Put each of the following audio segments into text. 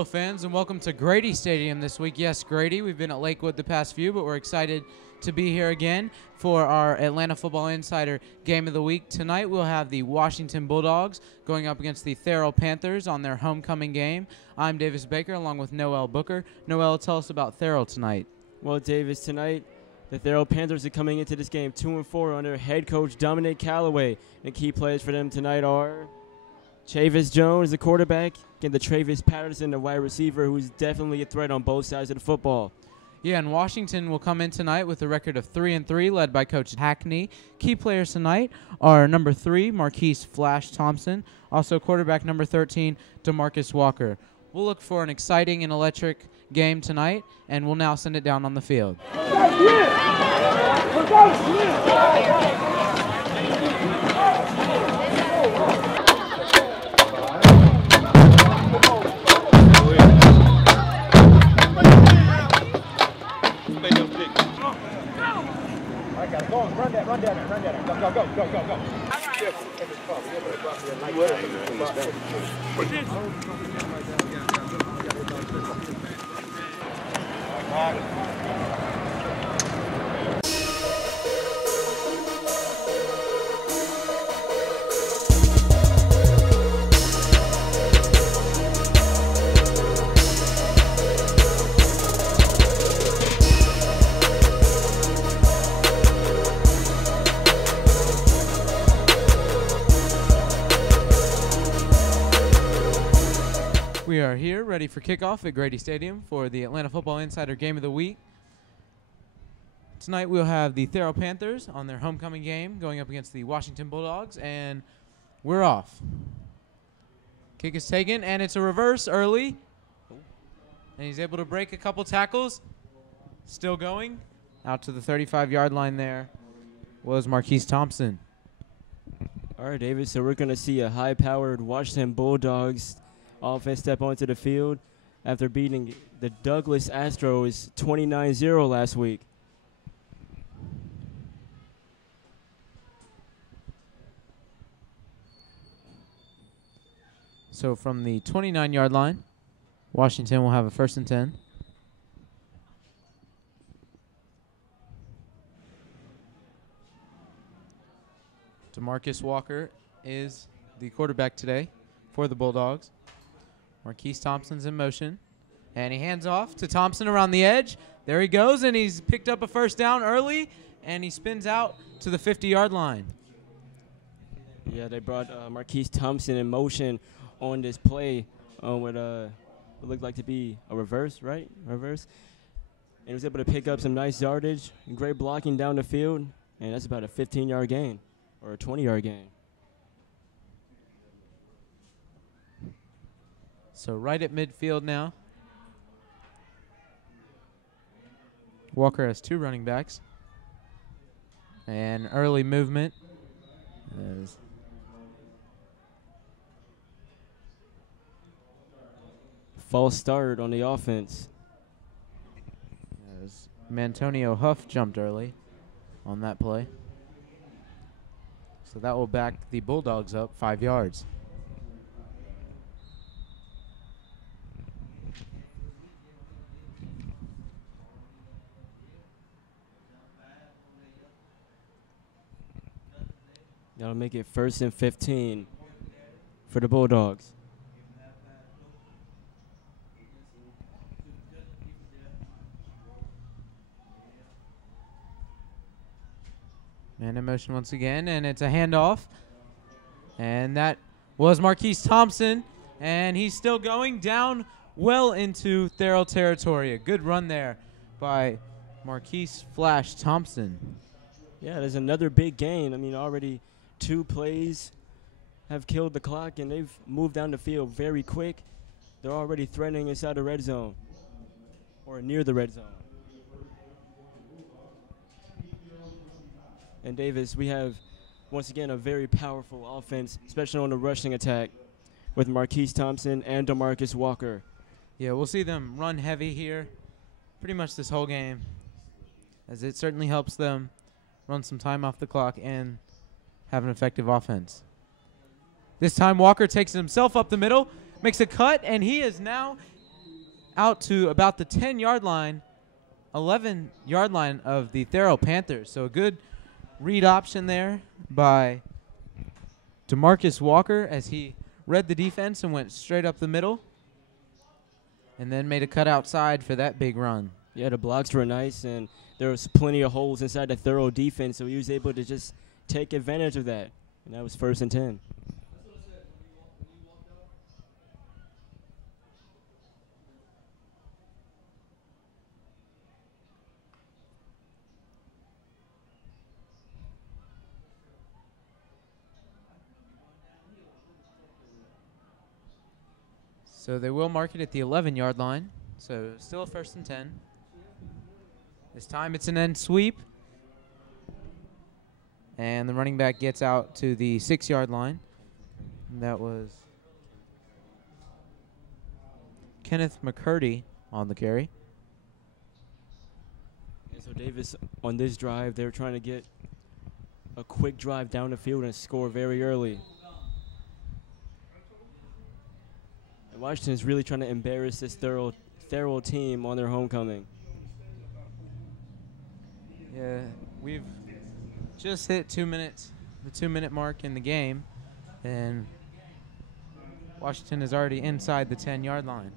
Hello fans and welcome to Grady Stadium this week. Yes, Grady, we've been at Lakewood the past few, but we're excited to be here again for our Atlanta Football Insider Game of the Week. Tonight we'll have the Washington Bulldogs going up against the Therrell Panthers on their homecoming game. I'm Davis Baker along with Noel Booker. Noel, tell us about Therrell tonight. Well, Davis, tonight the Therrell Panthers are coming into this game 2-4 under head coach Dominic Callaway. And key players for them tonight are Chavis Jones, the quarterback, and the Travis Patterson, the wide receiver, who's definitely a threat on both sides of the football. Yeah, and Washington will come in tonight with a record of 3-3, led by Coach Hackney. Key players tonight are number 3, Marquise Flash Thompson, also quarterback number 13, DeMarcus Walker. We'll look for an exciting and electric game tonight, and we'll now send it down on the field. Run down there. Go. We are here ready for kickoff at Grady Stadium for the Atlanta Football Insider Game of the Week. Tonight we'll have the Therrell Panthers on their homecoming game going up against the Washington Bulldogs, and we're off. Kick is taken, and it's a reverse early. And he's able to break a couple tackles. Still going. Out to the 35-yard line there was Marquise Thompson. All right, Davis, so we're going to see a high-powered Washington Bulldogs offense step onto the field after beating the Douglas Astros 29-0 last week. So from the 29-yard line, Washington will have a 1st and 10. DeMarcus Walker is the quarterback today for the Bulldogs. Marquise Thompson's in motion, and he hands off to Thompson around the edge. There he goes, and he's picked up a 1st down early, and he spins out to the 50-yard line. Yeah, they brought Marquise Thompson in motion on this play on what looked like to be a reverse, right? Reverse. And he was able to pick up some nice yardage and great blocking down the field, and that's about a 15-yard gain or a 20-yard gain. So right at midfield now. Walker has 2 running backs. And early movement. False start on the offense. As Mantonio Huff jumped early on that play. So that will back the Bulldogs up 5 yards. That'll make it 1st and 15 for the Bulldogs. Man in motion once again, and it's a handoff. And that was Marquise Thompson, and he's still going down well into Therrell territory. A good run there by Marquise Flash Thompson. Yeah, there's another big gain. I mean, already 2 plays have killed the clock, and they've moved down the field very quick. They're already threatening inside the red zone or near the red zone. And Davis, we have, once again, a very powerful offense, especially on the rushing attack with Marquise Thompson and DeMarcus Walker. Yeah, we'll see them run heavy here pretty much this whole game, as it certainly helps them run some time off the clock and have an effective offense. This time Walker takes himself up the middle, makes a cut, and he is now out to about the 10-yard line, 11-yard line of the Therrell Panthers. So a good read option there by DeMarcus Walker as he read the defense and went straight up the middle and then made a cut outside for that big run. Yeah, the blocks were nice, and there was plenty of holes inside the Therrell defense, so he was able to just take advantage of that. And that was 1st and 10. So they will mark it at the 11-yard line. So still a 1st and 10. This time it's an end sweep. And the running back gets out to the 6-yard line. And that was Kenneth McCurdy on the carry. And so Davis, on this drive, they were trying to get a quick drive down the field and score very early. And Washington is really trying to embarrass this Therrell team on their homecoming. Yeah, we've just hit 2 minutes, the 2-minute mark in the game, and Washington is already inside the 10-yard line.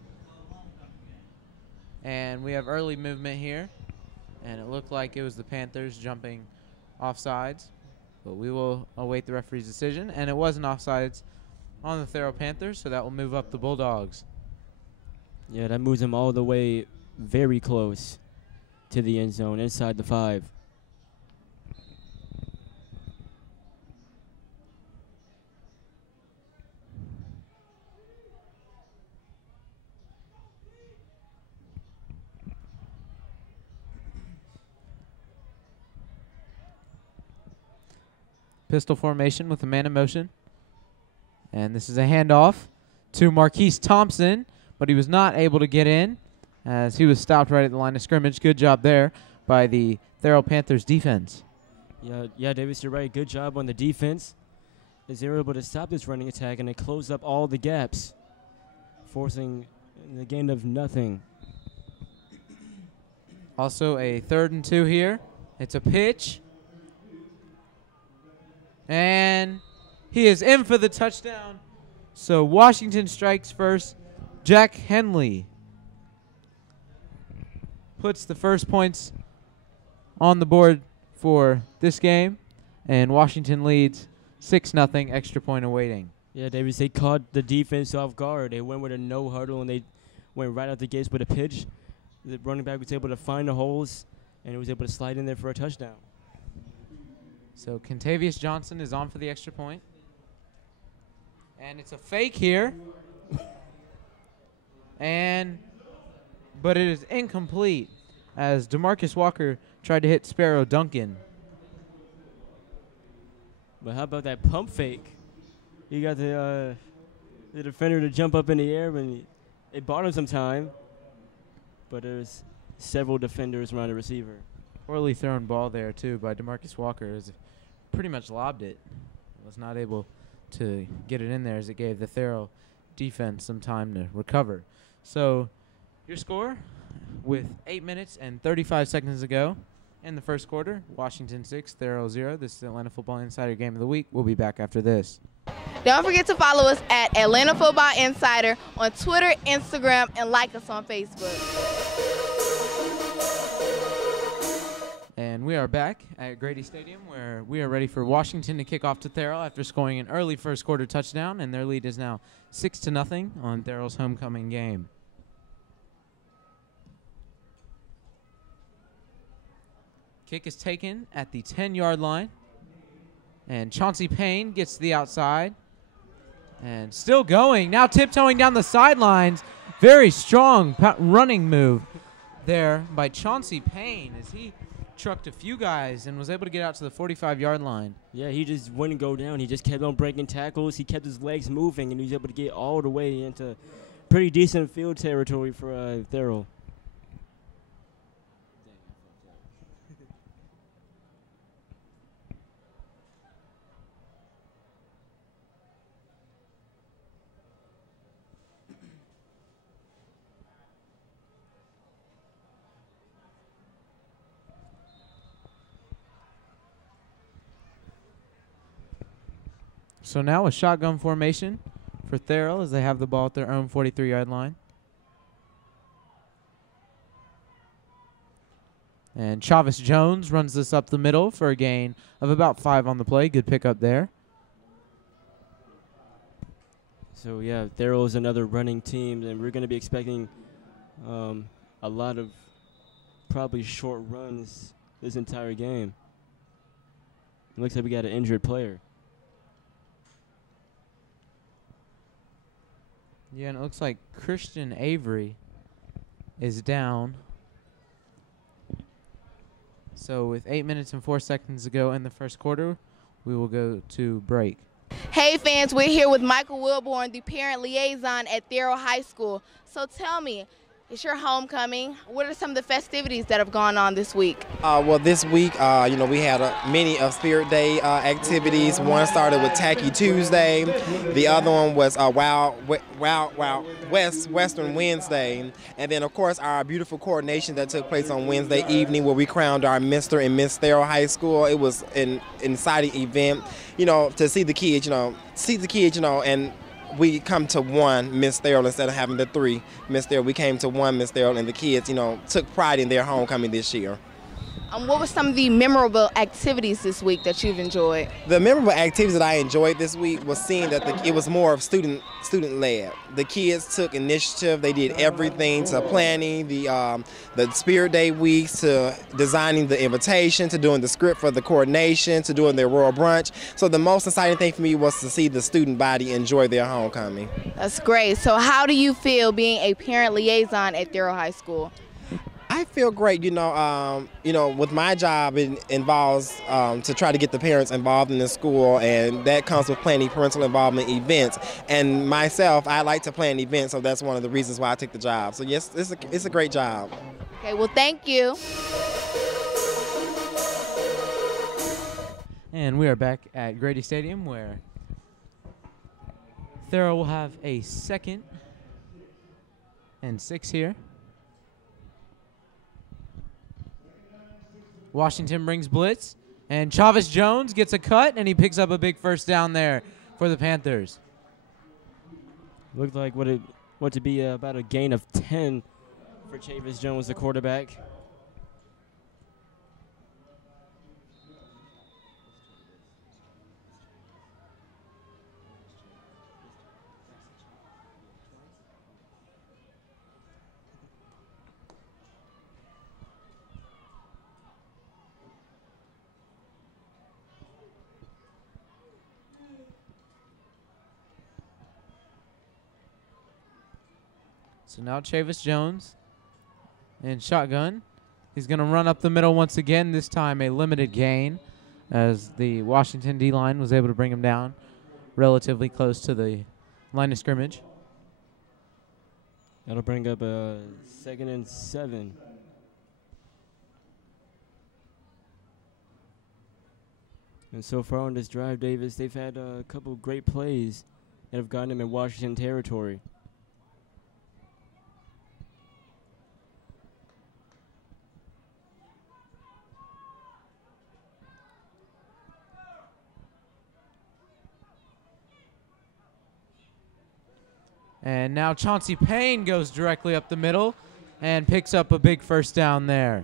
And we have early movement here, and it looked like it was the Panthers jumping offsides, but we will await the referee's decision, and it was an offsides on the Therrell Panthers, so that will move up the Bulldogs. Yeah, that moves them all the way very close to the end zone, inside the 5. Pistol formation with a man in motion. And this is a handoff to Marquise Thompson, but he was not able to get in as he was stopped right at the line of scrimmage. Good job there by the Therrell Panthers defense. Yeah, Davis, you're right. Good job on the defense, as they were able to stop this running attack and they closed up all the gaps, forcing the gain of nothing. Also a 3rd and 2 here. It's a pitch. And he is in for the touchdown. So Washington strikes first. Jack Henley puts the first points on the board for this game, and Washington leads 6-0, extra point awaiting. Yeah, Davis, they caught the defense off guard. They went with a no huddle, and they went right out the gates with a pitch. The running back was able to find the holes, and he was able to slide in there for a touchdown. So Contavious Johnson is on for the extra point. And it's a fake here. But it is incomplete as DeMarcus Walker tried to hit Sparrow Duncan. But how about that pump fake? You got the defender to jump up in the air, and it bought him some time. But there's several defenders around the receiver. Poorly thrown ball there, too, by DeMarcus Walker. As pretty much lobbed it. Was not able to get it in there as it gave the Therrell defense some time to recover. So your score with 8 minutes and 35 seconds to go in the first quarter. Washington 6, Therrell 0. This is the Atlanta Football Insider Game of the Week. We'll be back after this. Don't forget to follow us at Atlanta Football Insider on Twitter, Instagram, and like us on Facebook. And we are back at Grady Stadium, where we are ready for Washington to kick off to Therrell after scoring an early first quarter touchdown, and their lead is now 6-0 on Therrell's homecoming game. Kick is taken at the 10-yard line, and Chauncey Payne gets to the outside, and still going, now tiptoeing down the sidelines. Very strong running move there by Chauncey Payne as he trucked a few guys and was able to get out to the 45-yard line. Yeah, he just wouldn't go down. He just kept on breaking tackles. He kept his legs moving, and he was able to get all the way into pretty decent field territory for Therrell. So now a shotgun formation for Therrell as they have the ball at their own 43-yard line. And Chavis Jones runs this up the middle for a gain of about 5 on the play. Good pickup there. So, yeah, Therrell is another running team, and we're going to be expecting a lot of probably short runs this entire game. It looks like we got an injured player. Yeah, and it looks like Christian Avery is down. So with 8 minutes and 4 seconds to go in the first quarter, we will go to break. Hey fans, we're here with Michael Wilborn, the parent liaison at Therrell High School. So tell me, it's your homecoming. What are some of the festivities that have gone on this week? Well, this week, we had many of Spirit Day activities. One started with Tacky Tuesday. The other one was Western Wednesday. And then, of course, our beautiful coordination that took place on Wednesday evening where we crowned our Mr. and Miss Therrell High School. It was an exciting event, to see the kids, and we come to one Miss Therrell instead of having the 3 Miss Therrell. We came to one Miss Therrell, and the kids, took pride in their homecoming this year. What were some of the memorable activities this week that you've enjoyed? The memorable activities that I enjoyed this week was seeing that it was more of student-led. The kids took initiative. They did everything to planning the Spirit Day weeks, to designing the invitation, to doing the script for the coordination, to doing their royal brunch. So the most exciting thing for me was to see the student body enjoy their homecoming. That's great. So how do you feel being a parent liaison at Therrell High School? I feel great, with my job it involves to try to get the parents involved in the school, and that comes with planning parental involvement events. And myself, I like to plan events, so that's one of the reasons why I took the job. So yes, it's a great job. Okay, well thank you. And we are back at Grady Stadium where Therrell will have a 2nd and 6 here. Washington brings blitz, and Chavis Jones gets a cut, and he picks up a big first down there for the Panthers. Looked like what to be about a gain of 10 for Chavis Jones, the quarterback. So now Chavis Jones in shotgun. He's going to run up the middle once again, this time a limited gain as the Washington D-line was able to bring him down relatively close to the line of scrimmage. That'll bring up a 2nd and 7. And so far on this drive, Davis, they've had a couple great plays that have gotten them in Washington territory. And now Chauncey Payne goes directly up the middle and picks up a big first down there.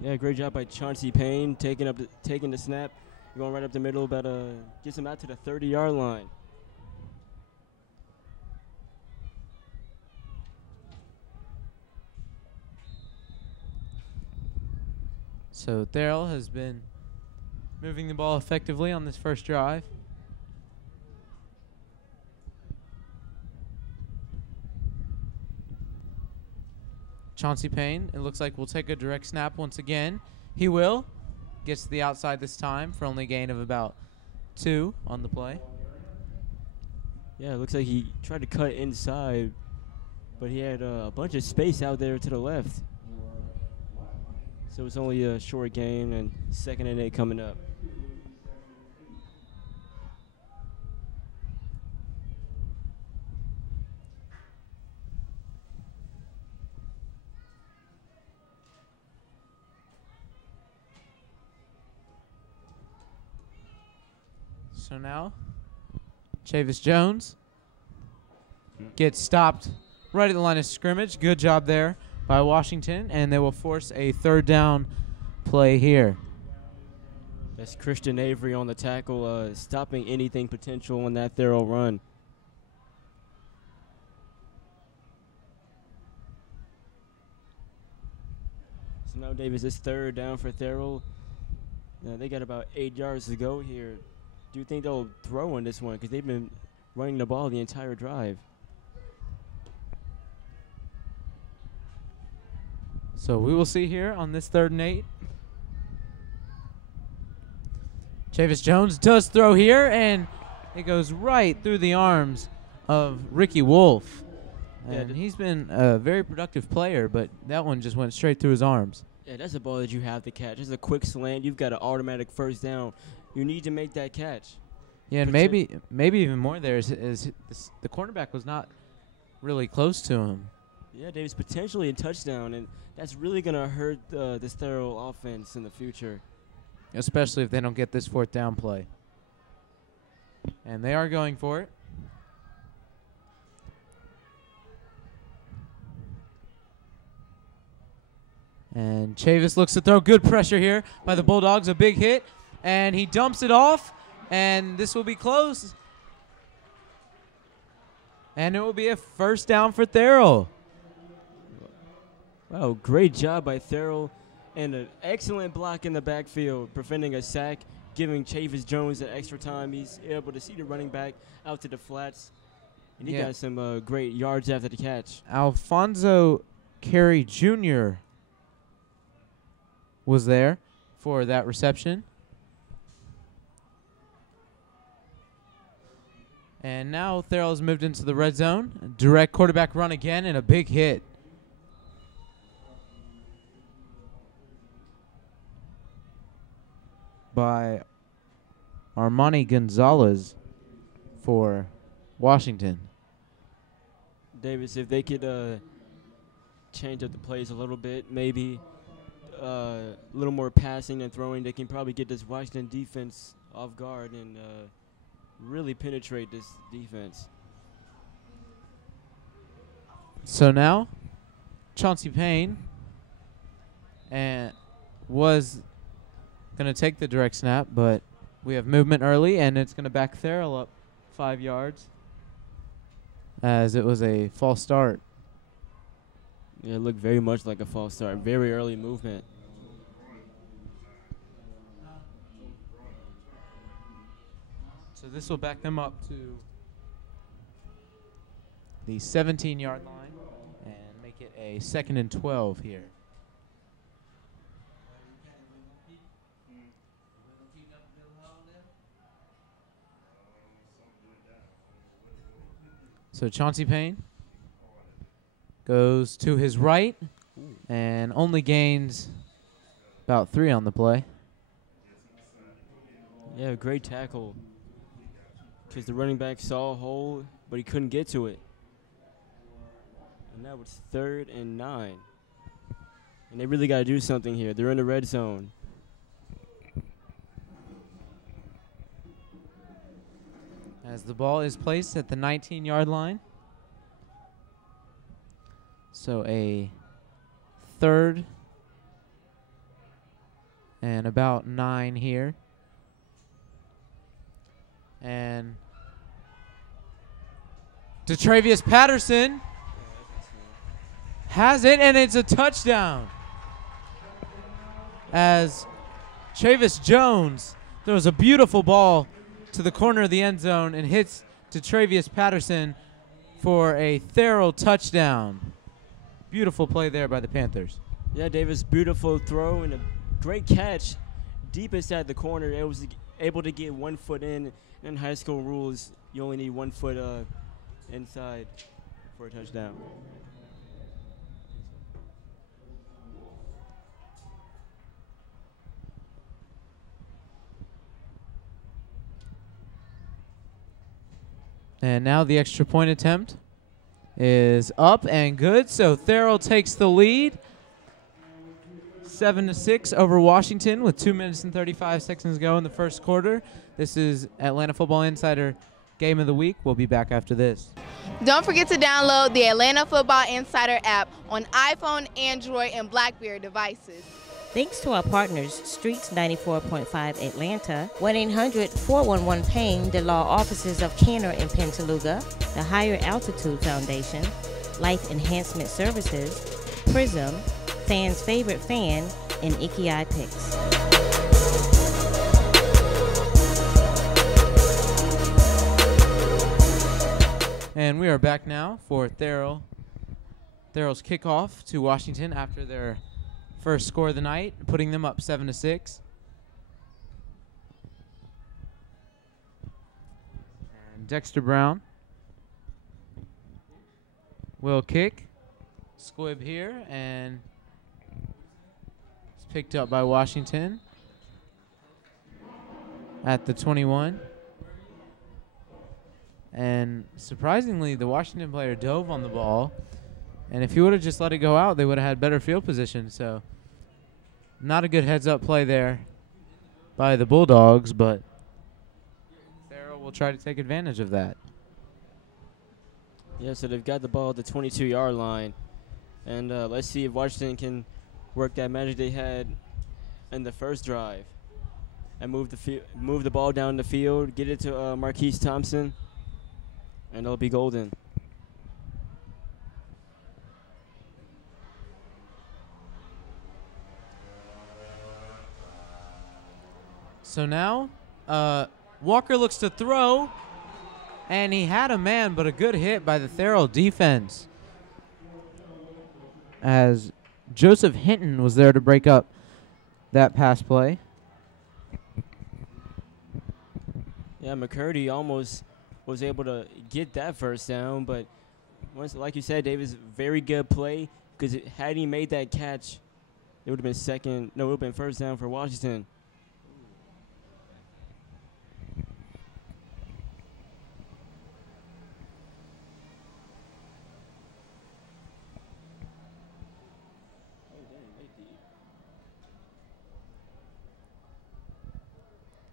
Yeah, great job by Chauncey Payne taking the snap, going right up the middle, but gets him out to the 30-yard line. So Therrell has been moving the ball effectively on this first drive. Chauncey Payne, it looks like, will take a direct snap once again. He will. Gets to the outside this time for only a gain of about 2 on the play. Yeah, it looks like he tried to cut inside, but he had a bunch of space out there to the left. So it's only a short gain, and 2nd and 8 coming up. So now Chavis Jones gets stopped right at the line of scrimmage. Good job there by Washington, and they will force a third down play here. That's Christian Avery on the tackle, stopping anything potential on that Therrell run. So now, Davis, it's third down for Therrell. They got about 8 yards to go here. Do you think they'll throw on this one? Because they've been running the ball the entire drive. So we will see here on this 3rd and 8. Chavis Jones does throw here, and it goes right through the arms of Ricky Wolf. And he's been a very productive player, but that one just went straight through his arms. Yeah, that's a ball that you have to catch. It's a quick slant. You've got an automatic first down. You need to make that catch. Yeah, and maybe even more there is the cornerback was not really close to him. Yeah, Davis, potentially a touchdown, and that's really going to hurt this Therrell offense in the future. Especially if they don't get this 4th down play. And they are going for it. And Chavis looks to throw. Good pressure here by the Bulldogs. A big hit. And he dumps it off. And this will be close. And it will be a first down for Therrell. Wow, great job by Therrell. And an excellent block in the backfield, preventing a sack, giving Chavis Jones an extra time. He's able to see the running back out to the flats. And he got some great yards after the catch. Alfonso Carey Jr. was there for that reception. And now Therrell has moved into the red zone. Direct quarterback run again and a big hit. By Armani Gonzalez for Washington. Davis, if they could change up the plays a little bit, maybe a little more passing and throwing, they can probably get this Washington defense off guard and really penetrate this defense. So now, Chauncey Payne was going to take the direct snap, but we have movement early, and it's going to back Therrell up 5 yards as it was a false start. Yeah, it looked very much like a false start. Very early movement. So this will back them up to the 17-yard line and make it a 2nd and 12 here. So Chauncey Payne goes to his right and only gains about 3 on the play. Yeah, great tackle. Because the running back saw a hole, but he couldn't get to it. And that was 3rd and 9. And they really got to do something here. They're in the red zone. As the ball is placed at the 19-yard line. So a 3rd and about 9 here. And Detravius Patterson has it, and it's a touchdown. As Chavis Jones throws a beautiful ball to the corner of the end zone and hits Detravius Patterson for a Therrell touchdown. Beautiful play there by the Panthers. Yeah, Davis, beautiful throw and a great catch deep inside the corner. It was able to get 1 foot in. In high school rules, you only need 1 foot inside for a touchdown. And now the extra point attempt is up and good. So Therrell takes the lead. 7-6 over Washington with 2 minutes and 35 seconds to go in the first quarter. This is Atlanta Football Insider Game of the Week. We'll be back after this. Don't forget to download the Atlanta Football Insider app on iPhone, Android, and BlackBerry devices. Thanks to our partners, Streetz 94.5 Atlanta, 1-800-411-PAIN, the law offices of Canner and Pintaluga, the Higher Altitude Foundation, Life Enhancement Services, Prism, Fans' Favorite Fan, and Iki Picks. And we are back now for Therrell's kickoff to Washington after their first score of the night, putting them up 7-6. And Dexter Brown will kick. Squib here, and it's picked up by Washington at the 21. And surprisingly, the Washington player dove on the ball. And if he would have just let it go out, they would have had better field position. So not a good heads-up play there by the Bulldogs, but Farrell will try to take advantage of that. Yeah, so they've got the ball at the 22-yard line. And let's see if Washington can work that magic they had in the first drive and move the ball down the field, get it to Marquise Thompson, and it'll be golden. So now Walker looks to throw, and he had a man, but a good hit by the Therrell defense, as Joseph Hinton was there to break up that pass play. Yeah, McCurdy almost was able to get that first down, but like you said, Davis, very good play, because had he made that catch, it would have been first down for Washington.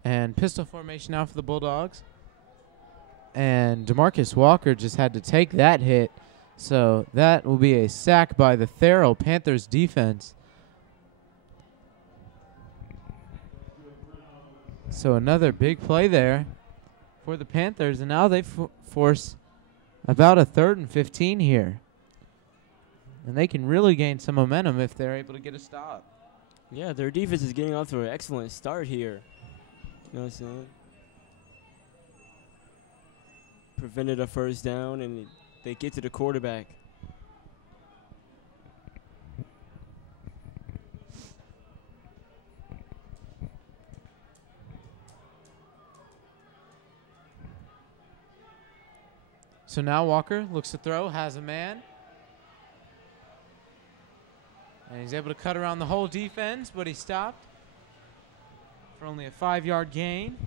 And pistol formation now for the Bulldogs. And DeMarcus Walker just had to take that hit. So that will be a sack by the Therrell Panthers defense. So another big play there for the Panthers. And now they force about a 3rd and 15 here. And they can really gain some momentum if they're able to get a stop. Yeah, their defense is getting off to an excellent start here. You know what I'm saying? Prevented a first down, and they get to the quarterback. So now Walker looks to throw, has a man. And he's able to cut around the whole defense, but he stopped for only a 5-yard gain.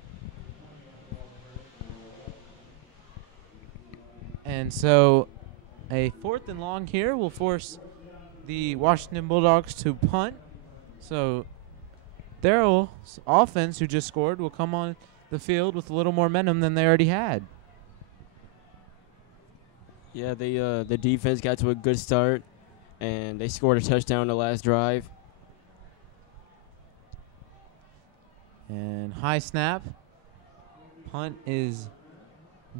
And so a 4th and long here will force the Washington Bulldogs to punt. So Therrell's offense, who just scored, will come on the field with a little more momentum than they already had. Yeah, the defense got to a good start, and they scored a touchdown the last drive. And high snap. Punt is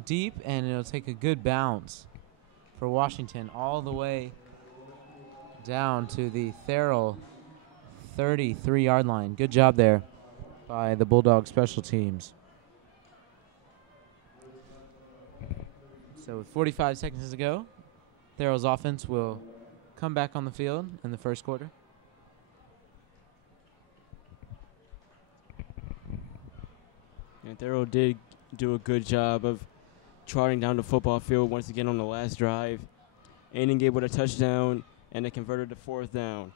deep, and it'll take a good bounce for Washington all the way down to the Therrell 33-yard line. Good job there by the Bulldog special teams. So with 45 seconds to go, Therrell's offense will come back on the field in the first quarter. And Therrell did do a good job of trotting down the football field once again on the last drive, ending it with a touchdown, and they converted to 4th down.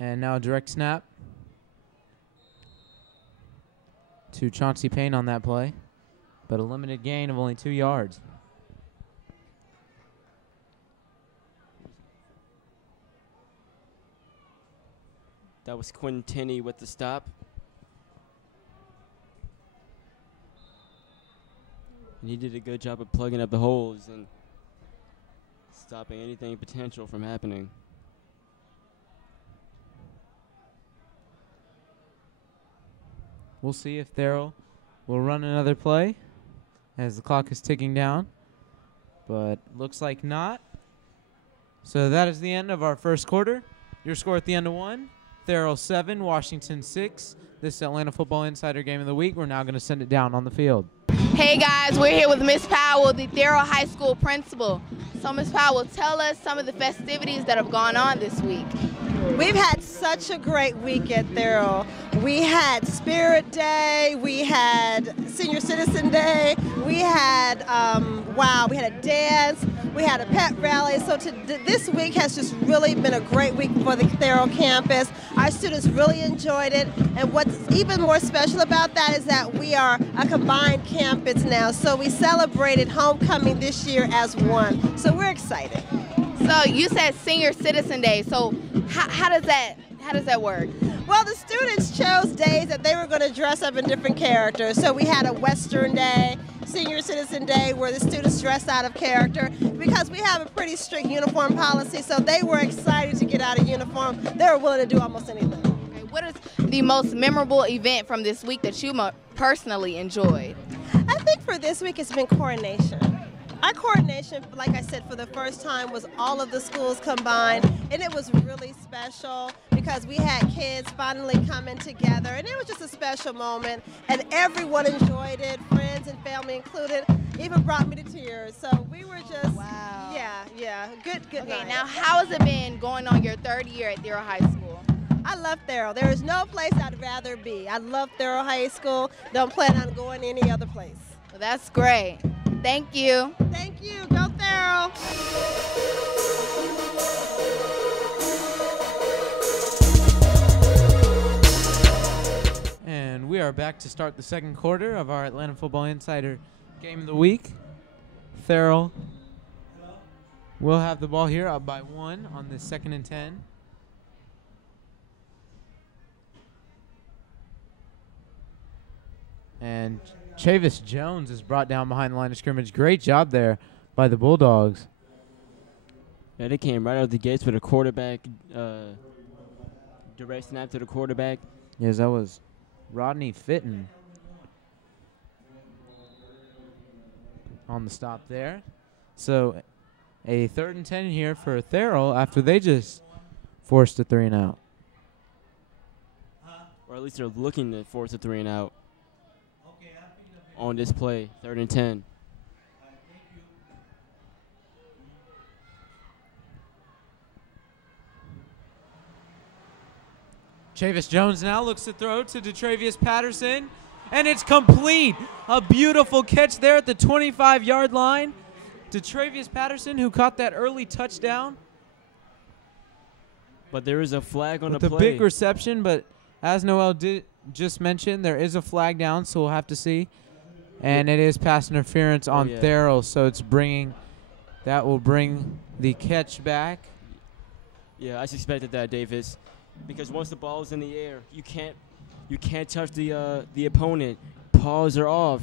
And now a direct snap to Chauncey Payne on that play. but a limited gain of only 2 yards. That was Quintini with the stop. And he did a good job of plugging up the holes and stopping anything potential from happening. We'll see if Therrell will run another play as the clock is ticking down, but looks like not. So that is the end of our first quarter. Your score at the end of one, Therrell 7, Washington 6. This is Atlanta Football Insider Game of the Week. We're now going to send it down on the field. Hey guys, we're here with Miss Powell, the Therrell High School principal. So Miss Powell, tell us some of the festivities that have gone on this week. We've had such a great week at Therrell. We had Spirit Day, we had Senior Citizen Day, we had, we had a dance, we had a pet rally. So this week has just really been a great week for the Therrell campus. Our students really enjoyed it, and what's even more special about that is that we are a combined campus now. So we celebrated homecoming this year as one. So we're excited. So you said Senior Citizen Day. So how does that work? Well, the students chose days that they were going to dress up in different characters. So we had a Western Day, Senior Citizen Day, where the students dressed out of character because we have a pretty strict uniform policy. So they were excited to get out of uniform. They were willing to do almost anything. Okay, what is the most memorable event from this week that you personally enjoyed? I think for this week it's been coronation. Our coordination, like I said, for the first time was all of the schools combined, and it was really special because we had kids finally coming together, and it was just a special moment, and everyone enjoyed it, friends and family included, even brought me to tears. So we were just, wow. Yeah, good Okay, night. now how has it been going on your third year at Therrell High School? I love Therrell. There is no place I'd rather be. I love Therrell High School. Don't plan on going any other place. Well, that's great. Thank you. Thank you. Go Therrell. And we are back to start the second quarter of our Atlanta Football Insider Game of the Week. Therrell will have the ball here, up by 1 on the 2nd and 10. And Chavis Jones is brought down behind the line of scrimmage. Great job there by the Bulldogs. Yeah, they came right out of the gates with a quarterback, direct snap to the quarterback. Yes, that was Rodney Fitton on the stop there. So a 3rd and 10 here for Therrell after they just forced a 3 and out. Or at least they're looking to force a 3 and out on this play, 3rd and 10. Chavis Jones now looks to throw to DeTravius Patterson, and it's complete. A beautiful catch there at the 25-yard line. DeTravius Patterson, who caught that early touchdown. But there is a flag on the The play. big reception, but as Noel just mentioned, there is a flag down, so we'll have to see. And it is pass interference on Therrell, so that will bring the catch back. Yeah, I suspected that, Davis, because once the ball is in the air, you can't touch the opponent. Paws are off.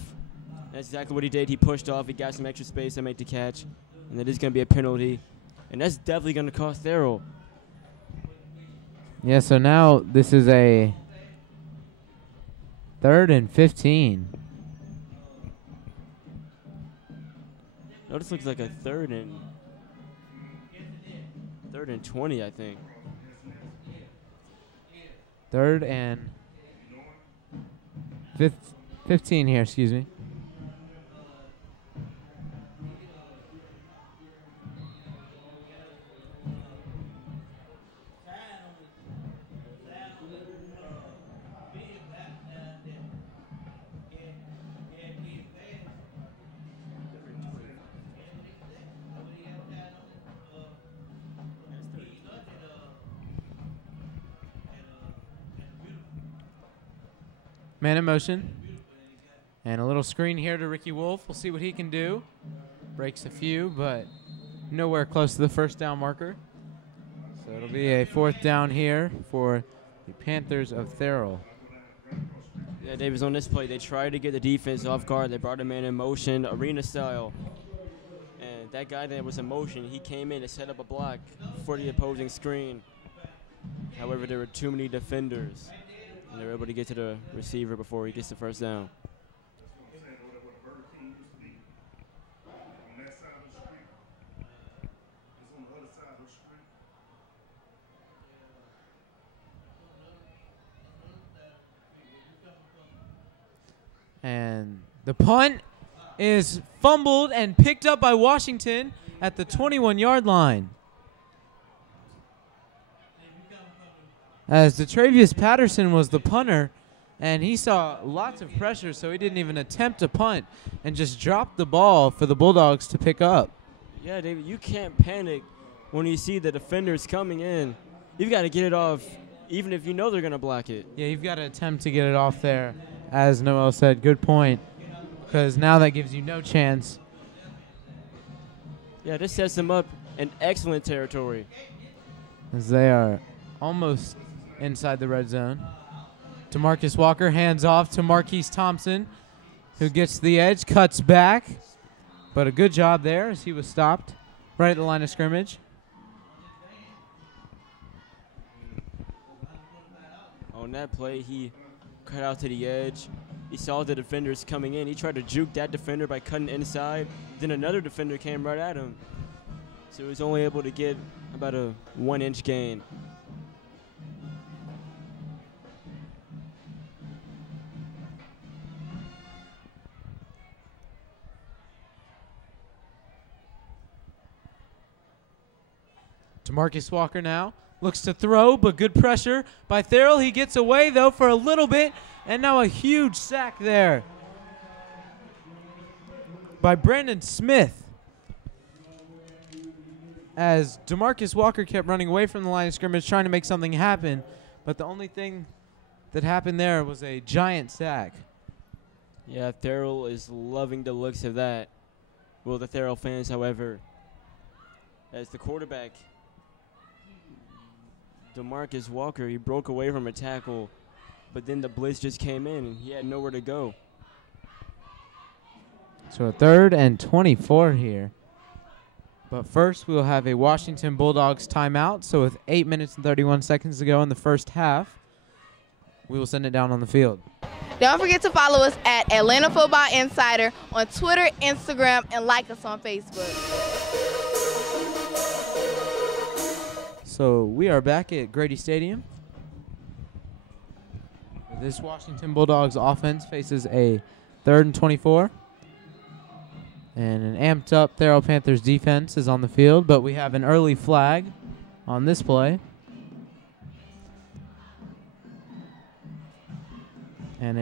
That's exactly what he did. He pushed off. He got some extra space to make the catch, and that is going to be a penalty, and that's definitely going to cost Therrell. Yeah, so now this is a 3rd and 15. No, this looks like a 3rd and 20, I think. 3rd and 15 here, excuse me. Man in motion. And a little screen here to Ricky Wolf. We'll see what he can do. Breaks a few, but nowhere close to the first down marker. So it'll be a 4th down here for the Panthers of Therrell. Yeah, Davis, on this play, they tried to get the defense off guard. They brought a man in motion, arena style. And that guy that was in motion, he came in and set up a block for the opposing screen. However, there were too many defenders, and they were able to get to the receiver before he gets the first down. And the punt is fumbled and picked up by Washington at the 21-yard line. As Detravius Patterson was the punter, and he saw lots of pressure, so he didn't even attempt to punt and just dropped the ball for the Bulldogs to pick up. Yeah, David, you can't panic when you see the defenders coming in. You've got to get it off, even if you know they're going to block it. Yeah, you've got to attempt to get it off there. As Noel said, good point, because now that gives you no chance. Yeah, this sets them up in excellent territory. As they are almost inside the red zone. DeMarcus Walker hands off to Marquise Thompson, who gets the edge, cuts back. But a good job there as he was stopped right at the line of scrimmage. On that play, he cut out to the edge. He saw the defenders coming in. He tried to juke that defender by cutting inside. Then another defender came right at him. So he was only able to get about a 1-inch gain. DeMarcus Walker now looks to throw, but good pressure by Therrell. He gets away, though, for a little bit, and now a huge sack there by Brandon Smith. As DeMarcus Walker kept running away from the line of scrimmage, trying to make something happen, but the only thing that happened there was a giant sack. Yeah, Therrell is loving the looks of that. Well, the Therrell fans, however, as the quarterback, DeMarcus Walker, he broke away from a tackle, but then the blitz just came in, and he had nowhere to go. So a 3rd and 24 here. But first, we'll have a Washington Bulldogs timeout. So with 8 minutes and 31 seconds to go in the first half, we will send it down on the field. Don't forget to follow us at Atlanta Football Insider on Twitter, Instagram, and like us on Facebook. So we are back at Grady Stadium. This Washington Bulldogs offense faces a 3rd and 24. And an amped up Therrell Panthers defense is on the field, but we have an early flag on this play. And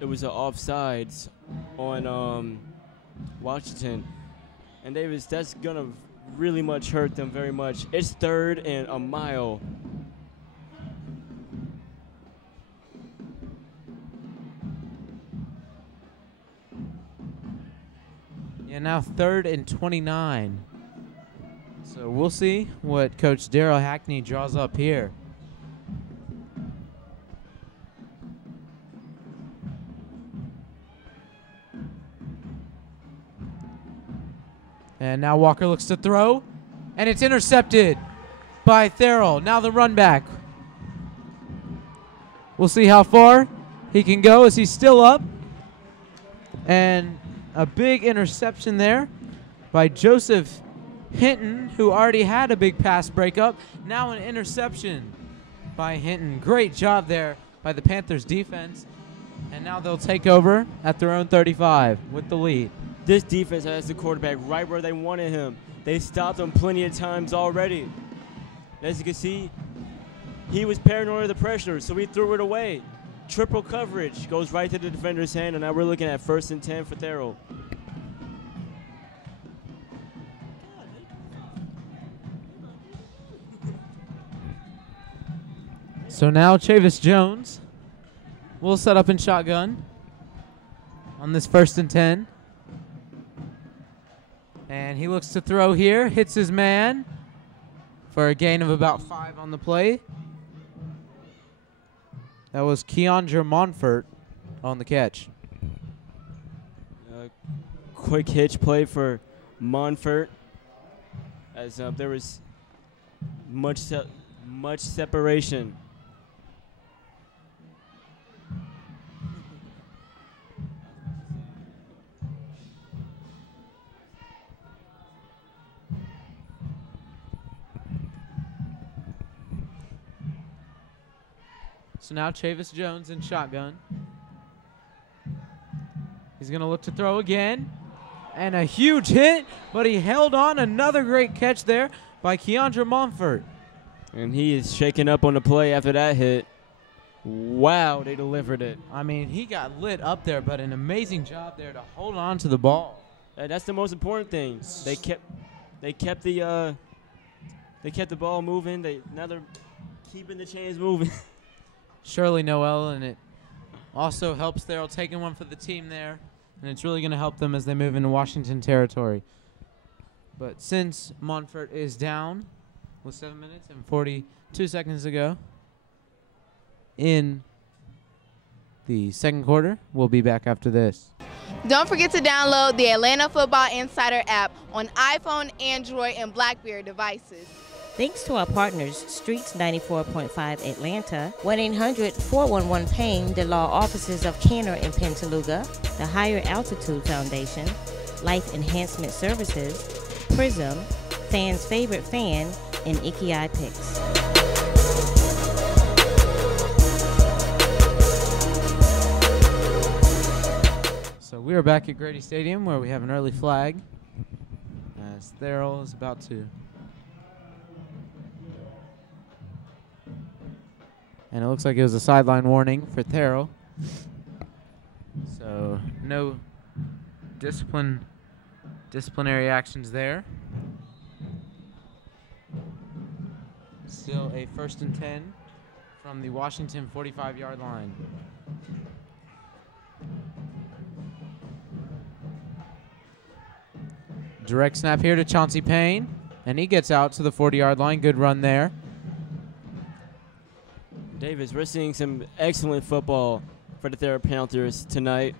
It was an offsides on Washington. And Davis, that's going to really much hurt them very much. It's 3rd and a mile. Yeah, now 3rd and 29. So we'll see what Coach Daryl Hackney draws up here. And now Walker looks to throw, and it's intercepted by Therrell. Now the run back. We'll see how far he can go as he's still up. And a big interception there by Joseph Hinton, who already had a big pass breakup. Now an interception by Hinton. Great job there by the Panthers defense. And now they'll take over at their own 35 with the lead. This defense has the quarterback right where they wanted him. They stopped him plenty of times already. As you can see, he was paranoid of the pressure, so he threw it away. Triple coverage goes right to the defender's hand, and now we're looking at 1st and 10 for Therrell. So now Chavis Jones We'll set up in shotgun on this 1st and 10. And he looks to throw here, hits his man for a gain of about 5 on the play. That was Keandre Monfort on the catch. Quick hitch play for Monfort, as there was much separation. So now Chavis Jones in shotgun. He's going to look to throw again. And a huge hit, but he held on. Another great catch there by Keandre Monfort. And he is shaking up on the play after that hit. Wow, they delivered it. I mean, he got lit up there, but an amazing job there to hold on to the ball. That's the most important thing. They kept the ball moving. Now they're keeping the chains moving. Shirley Noel, and it also helps Therrell taking one for the team there, and it's really going to help them as they move into Washington territory. But since Monfort is down with 7 minutes and 42 seconds to go in the second quarter, we'll be back after this. Don't forget to download the Atlanta Football Insider app on iPhone, Android, and BlackBerry devices. Thanks to our partners, Streetz 94.5 Atlanta, 1-800-411-PAIN, the law offices of Canner and Pintaluga, the Higher Altitude Foundation, Life Enhancement Services, Prism, Fans' Favorite Fan, and Icky Eye Picks. So we are back at Grady Stadium where we have an early flag as Therrell is about to. And it looks like it was a sideline warning for Therrell. So no disciplinary actions there. Still a 1st and 10 from the Washington 45-yard line. Direct snap here to Chauncey Payne, and he gets out to the 40-yard line. Good run there. Davis, we're seeing some excellent football for the Therrell Panthers tonight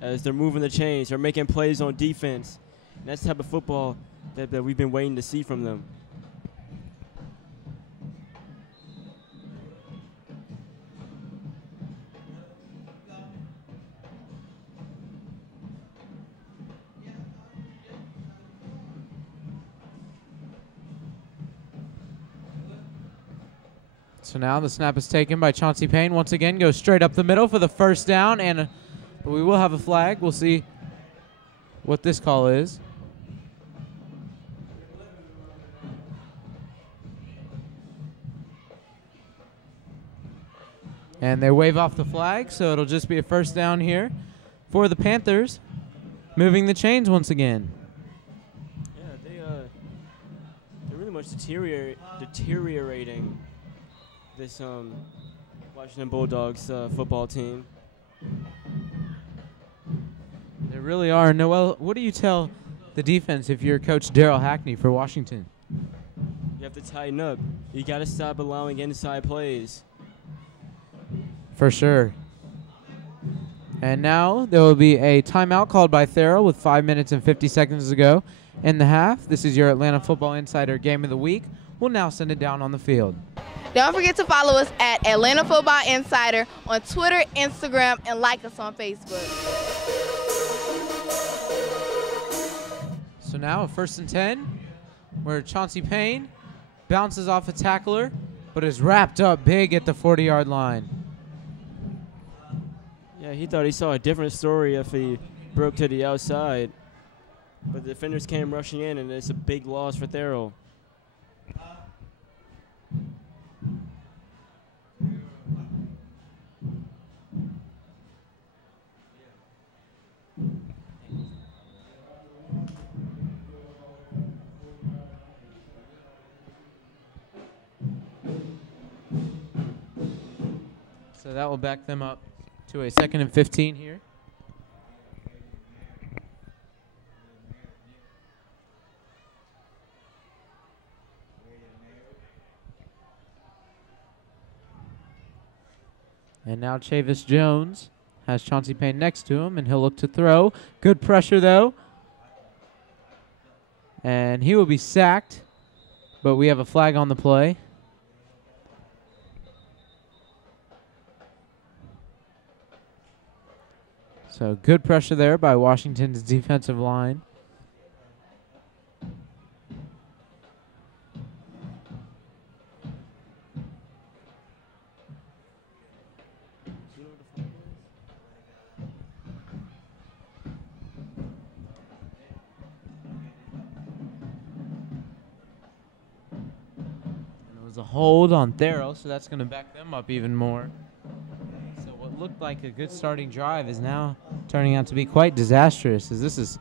as they're moving the chains. They're making plays on defense. And that's the type of football that we've been waiting to see from them. So now the snap is taken by Chauncey Payne. Once again, goes straight up the middle for the first down, and but we will have a flag. We'll see what this call is. And they wave off the flag, so it'll just be a first down here for the Panthers, moving the chains once again. Yeah, they're really much deteriorating this Washington Bulldogs football team. They really are. Noel, what do you tell the defense if you're Coach Darrell Hackney for Washington? You have to tighten up. You got to stop allowing inside plays. For sure. And now there will be a timeout called by Therrell with 5 minutes and 50 seconds to go in the half. This is your Atlanta Football Insider Game of the Week. We'll now send it down on the field. Don't forget to follow us at Atlanta Football Insider on Twitter, Instagram, and like us on Facebook. So now a 1st and 10 where Chauncey Payne bounces off a tackler but is wrapped up big at the 40-yard line. Yeah, he thought he saw a different story if he broke to the outside. But the defenders came rushing in, and it's a big loss for Therrell. So that will back them up to a 2nd and 15 here. And now Chavis Jones has Chauncey Payne next to him, and he'll look to throw. Good pressure, though. And he will be sacked, but we have a flag on the play. So good pressure there by Washington's defensive line. A hold on Therrell, so that's going to back them up even more. So what looked like a good starting drive is now turning out to be quite disastrous, as this is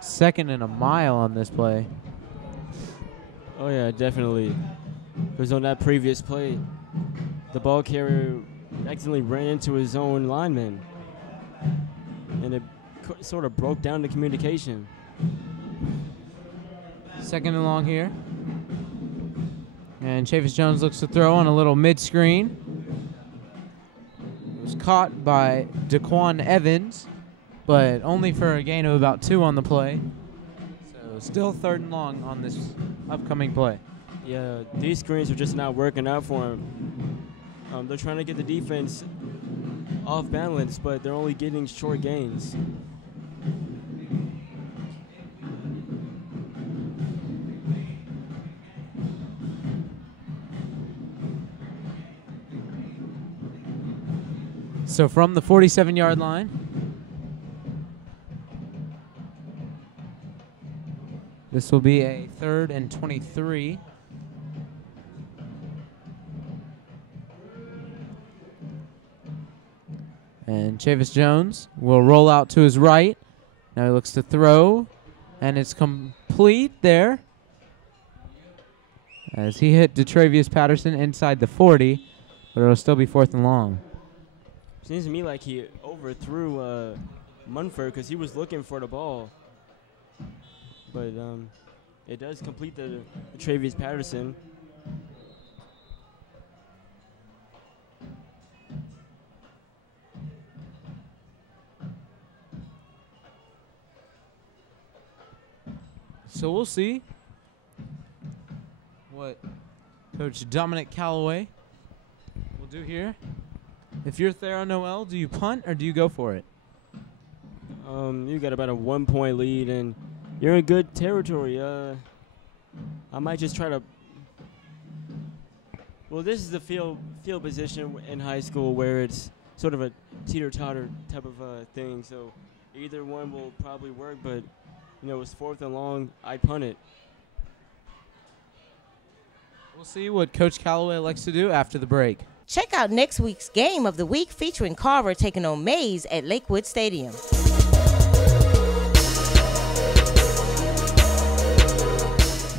2nd and a mile on this play. Oh, yeah, definitely. Because on that previous play, the ball carrier accidentally ran into his own lineman, and it sort of broke down the communication. 2nd and long here. And Chavis Jones looks to throw on a little mid-screen. It was caught by Daquan Evans, but only for a gain of about 2 on the play. So still 3rd and long on this upcoming play. Yeah, these screens are just not working out for him. They're trying to get the defense off balance, but they're only getting short gains. So from the 47-yard line, this will be a 3rd and 23. And Chavis Jones will roll out to his right. Now he looks to throw, and it's complete there as he hit DeTravius Patterson inside the 40, but it'll still be 4th and long. Seems to me like he overthrew Munford because he was looking for the ball. But it does complete the Travius Patterson. So we'll see what Coach Dominic Callaway will do here. If you're Therrell Noel, do you punt or do you go for it? You got about a 1-point lead, and you're in good territory. I might just try to. Well, this is the field position in high school where it's sort of a teeter-totter type of thing. So either one will probably work, but it's 4th and long. I punt it. We'll see what Coach Callaway likes to do after the break. Check out next week's game of the week featuring Carver taking on Mays at Lakewood Stadium.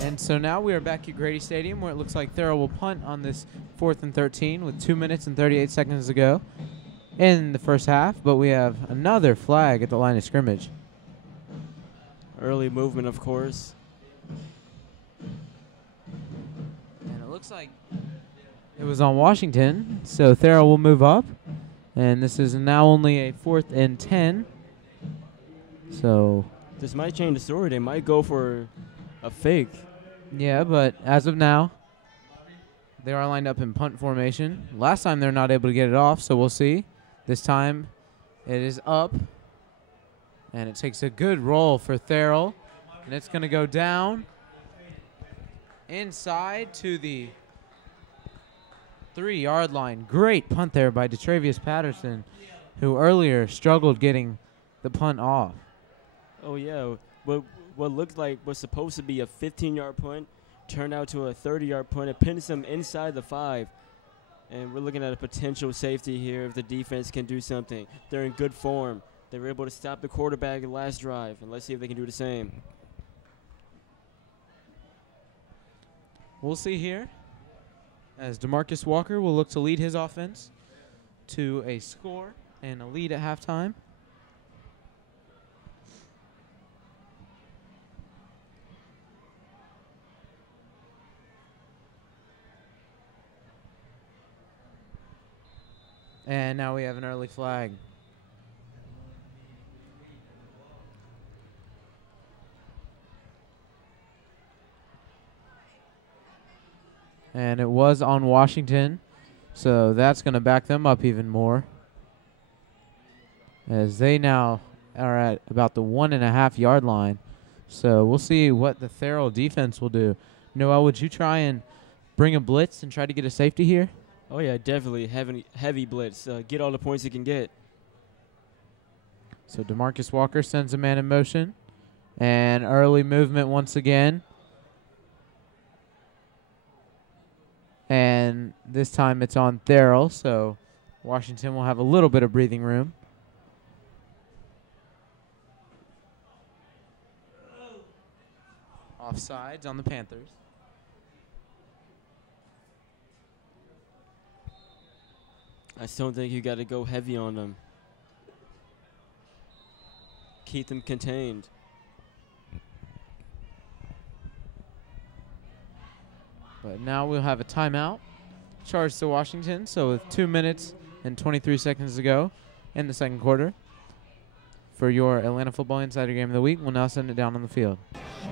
And so now we are back at Grady Stadium, where it looks like Therrell will punt on this 4th and 13 with 2 minutes and 38 seconds to go in the first half, but we have another flag at the line of scrimmage. Early movement, of course. And it looks like it was on Washington, so Therrell will move up. And this is now only a 4th and 10. So this might change the story. They might go for a fake. Yeah, but as of now, they are lined up in punt formation. Last time they're not able to get it off, so we'll see. This time it is up. And it takes a good roll for Therrell. And it's going to go down inside to the 3-yard line. Great punt there by DeTravius Patterson, who earlier struggled getting the punt off. Oh, yeah. What looked like was supposed to be a 15-yard punt turned out to a 30-yard punt. It pins them inside the 5. And we're looking at a potential safety here if the defense can do something. They're in good form. They were able to stop the quarterback in the last drive, and let's see if they can do the same. We'll see here as DeMarcus Walker will look to lead his offense to a score and a lead at halftime. And now we have an early flag. And it was on Washington, so that's going to back them up even more, as they now are at about the 1.5 yard line. So we'll see what the Therrell defense will do. Noel, would you try and bring a blitz and try to get a safety here? Oh, yeah, definitely. Heavy blitz. Get all the points you can get. So DeMarcus Walker sends a man in motion. And early movement once again. And this time it's on Therrell, so Washington will have a little bit of breathing room. Offsides on the Panthers. I still think you got to go heavy on them. Keep them contained. But now we'll have a timeout charged to Washington. So with 2 minutes and 23 seconds to go in the second quarter, for your Atlanta Football Insider Game of the Week, we'll now send it down on the field.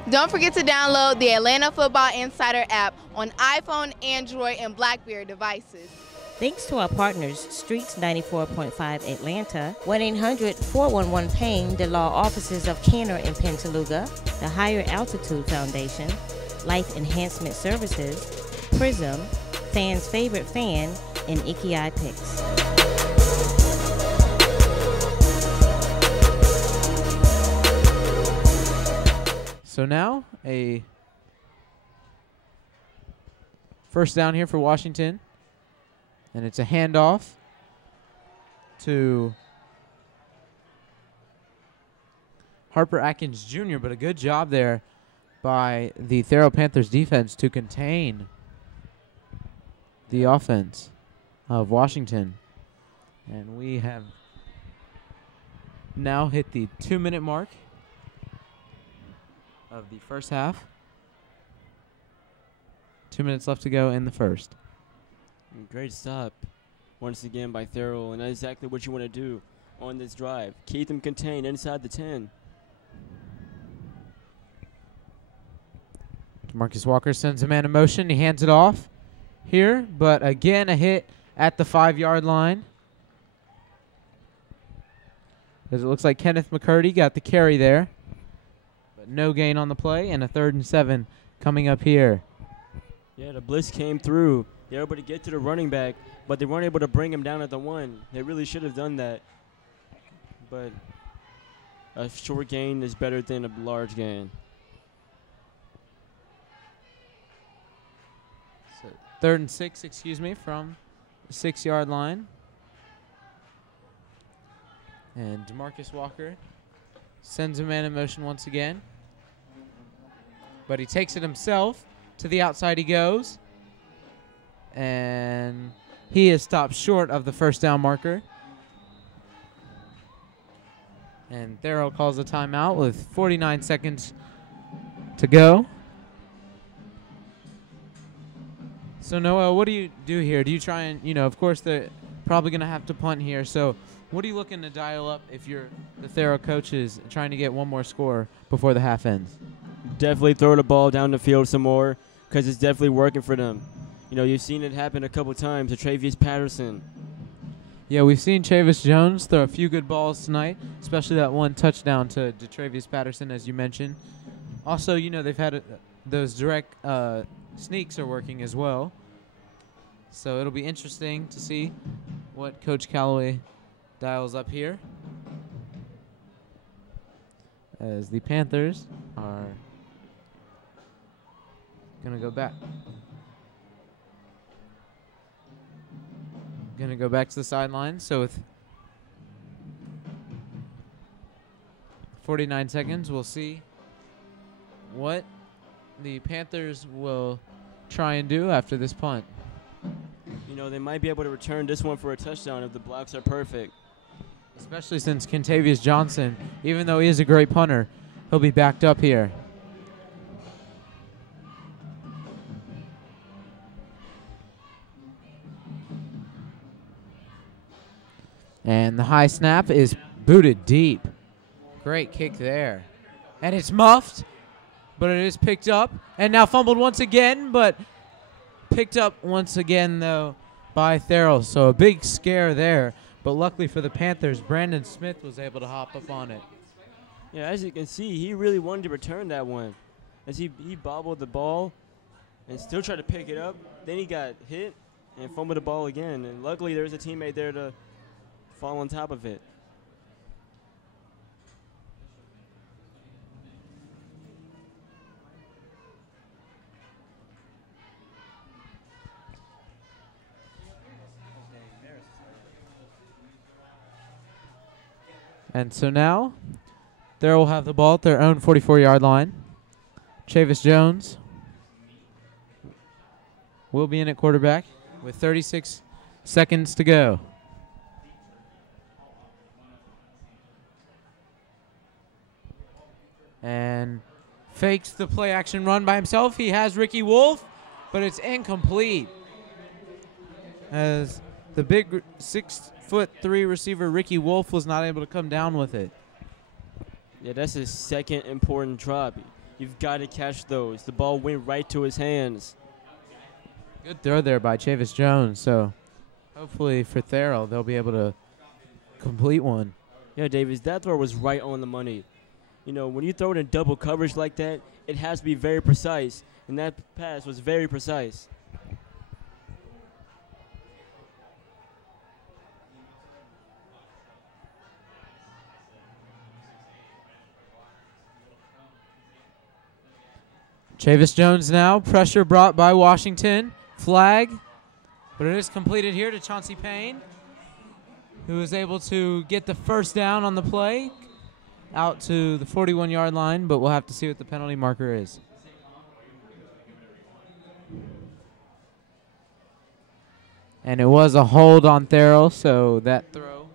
Don't forget to download the Atlanta Football Insider app on iPhone, Android, and BlackBerry devices. Thanks to our partners, Streetz 94.5 Atlanta, 1-800-411-PAIN, the law offices of Canner and Pintaluga, the Higher Altitude Foundation, Life Enhancement Services, Prism, Fans' Favorite Fan, and Icky Picks. So now a first down here for Washington. And it's a handoff to Harper Atkins Jr., but a good job there by the Therrell Panthers defense to contain the offense of Washington. And we have now hit the 2-minute mark of the first half. 2 minutes left to go in the first. Great stop once again by Therrell, and that's exactly what you want to do on this drive. Keep them contained inside the 10. Marcus Walker sends a man in motion. He hands it off here, but again a hit at the 5-yard line. As it looks like Kenneth McCurdy got the carry there, but no gain on the play, and a 3rd and 7 coming up here. Yeah, the blitz came through. They were able to get to the running back, but they weren't able to bring him down at the 1. They really should have done that. But a short gain is better than a large gain. So 3rd and 6, from the 6-yard line. And DeMarcus Walker sends a man in motion once again. But he takes it himself. To the outside he goes. And he is stopped short of the first down marker. And Therrell calls a timeout with 49 seconds to go. So, Noel, what do you do here? Do you try and, of course, they're probably going to have to punt here. So what are you looking to dial up if you're the Therrell coaches trying to get one more score before the half ends? Definitely throw the ball down the field some more, because it's definitely working for them. You've seen it happen a couple times to Travius Patterson. Yeah, we've seen Chavis Jones throw a few good balls tonight, especially that one touchdown to Travius Patterson, as you mentioned. Also, they've had those direct sneaks are working as well. So it'll be interesting to see what Coach Callaway dials up here, as the Panthers are going to go back. Going to go back to the sideline. So with 49 seconds, we'll see what the Panthers will try and do after this punt. You know, they might be able to return this one for a touchdown if the blocks are perfect. Especially since Kentavious Johnson, even though he is a great punter, he'll be backed up here. And the high snap is booted deep. Great kick there. And it's muffed, but it is picked up. And now fumbled once again, but picked up once again, though, by Therrell. So a big scare there. But luckily for the Panthers, Brandon Smith was able to hop up on it. Yeah, as you can see, he really wanted to return that one. As he bobbled the ball and still tried to pick it up. Then he got hit and fumbled the ball again. And luckily there was a teammate there to fall on top of it. And so now, Therrell will have the ball at their own 44-yard line. Chavis Jones will be in at quarterback with 36 seconds to go. And fakes the play action run by himself. He has Ricky Wolf, but it's incomplete. As the big 6'3" receiver Ricky Wolf was not able to come down with it. Yeah, that's his second important drop. You've got to catch those. The ball went right to his hands. Good throw there by Chavis Jones. So hopefully for Therrell, they'll be able to complete one. Yeah, Davis, that throw was right on the money. You know, when you throw it in double coverage like that, it has to be very precise. And that pass was very precise. Chavis Jones now, pressure brought by Washington. Flag, but it is completed here to Chauncey Payne, who is able to get the first down on the play out to the 41-yard line, but we'll have to see what the penalty marker is. And it was a hold on Therrell, so that throw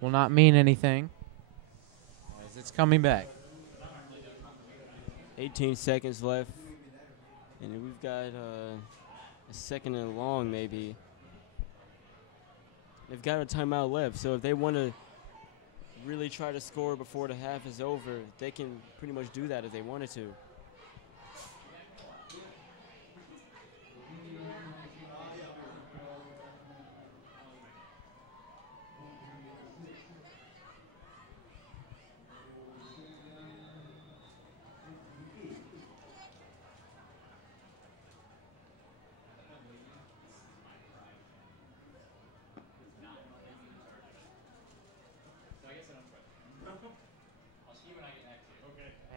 will not mean anything as it's coming back. 18 seconds left. And we've got a second and long, maybe. They've got a timeout left, so if they want to really try to score before the half is over, they can pretty much do that if they wanted to.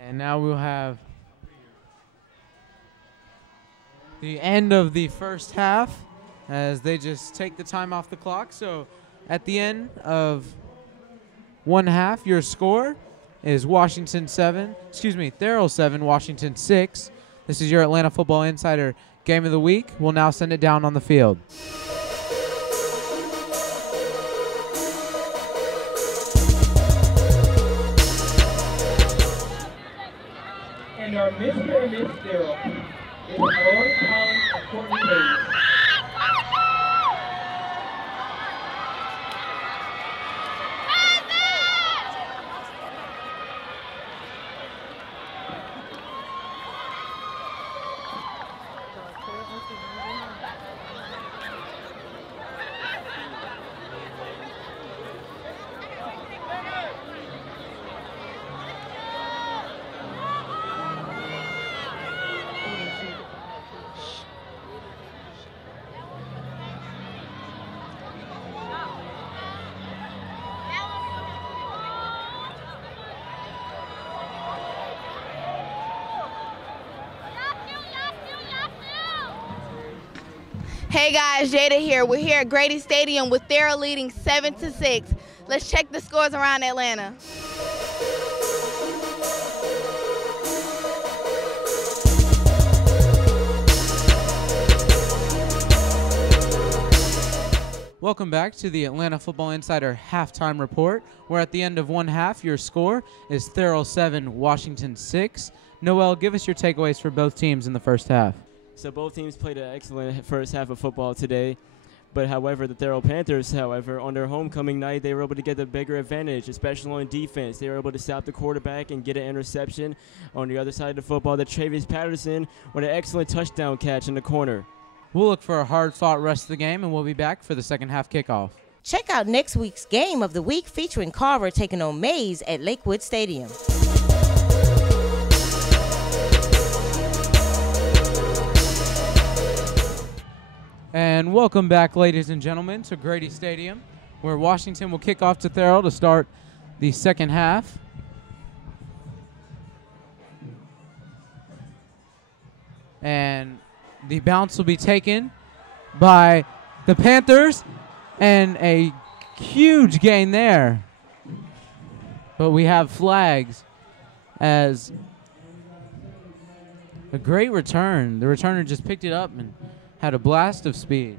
And now we'll have the end of the first half as they just take the time off the clock. So at the end of one half, your score is Therrell 7, Washington 6. This is your Atlanta Football Insider Game of the Week. We'll now send it down on the field. And our Mr. and Miss Therrell is Owen Collins and Courtney Hayes. Hey guys, Jada here. We're here at Grady Stadium with Therrell leading 7-6. Let's check the scores around Atlanta. Welcome back to the Atlanta Football Insider Halftime Report, where at the end of one half, your score is Therrell 7, Washington 6. Noel, give us your takeaways for both teams in the first half. So both teams played an excellent first half of football today. But, however, the Therrell Panthers, however, on their homecoming night, they were able to get the bigger advantage, especially on defense. They were able to stop the quarterback and get an interception. On the other side of the football, the Travis Patterson with an excellent touchdown catch in the corner. We'll look for a hard-fought rest of the game, and we'll be back for the second half kickoff. Check out next week's game of the week featuring Carver taking on Mays at Lakewood Stadium. And welcome back, ladies and gentlemen, to Grady Stadium, where Washington will kick off to Therrell to start the second half. And the bounce will be taken by the Panthers, and a huge gain there. But we have flags as a great return. The returner just picked it up and had a blast of speed.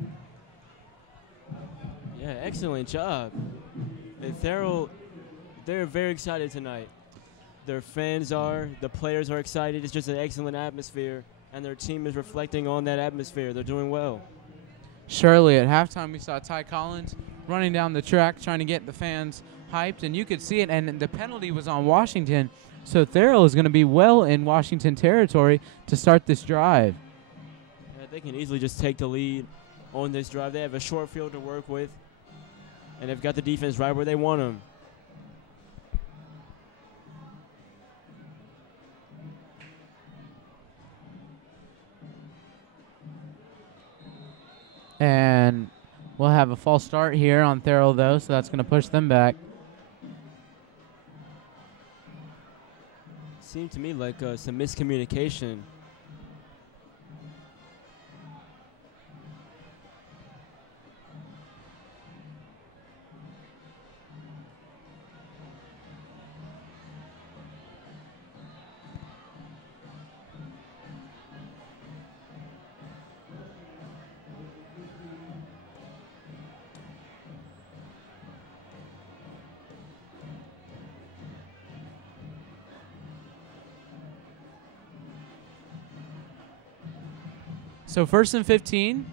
Yeah, excellent job. And Therrell, they're very excited tonight. Their fans are, the players are excited. It's just an excellent atmosphere, and their team is reflecting on that atmosphere. They're doing well. Surely, at halftime, we saw Ty Collins running down the track trying to get the fans hyped, and you could see it, and the penalty was on Washington, so Therrell is going to be well in Washington territory to start this drive. They can easily just take the lead on this drive. They have a short field to work with, and they've got the defense right where they want them. And we'll have a false start here on Therrell, though, so that's going to push them back. Seemed to me like some miscommunication. So 1st and 15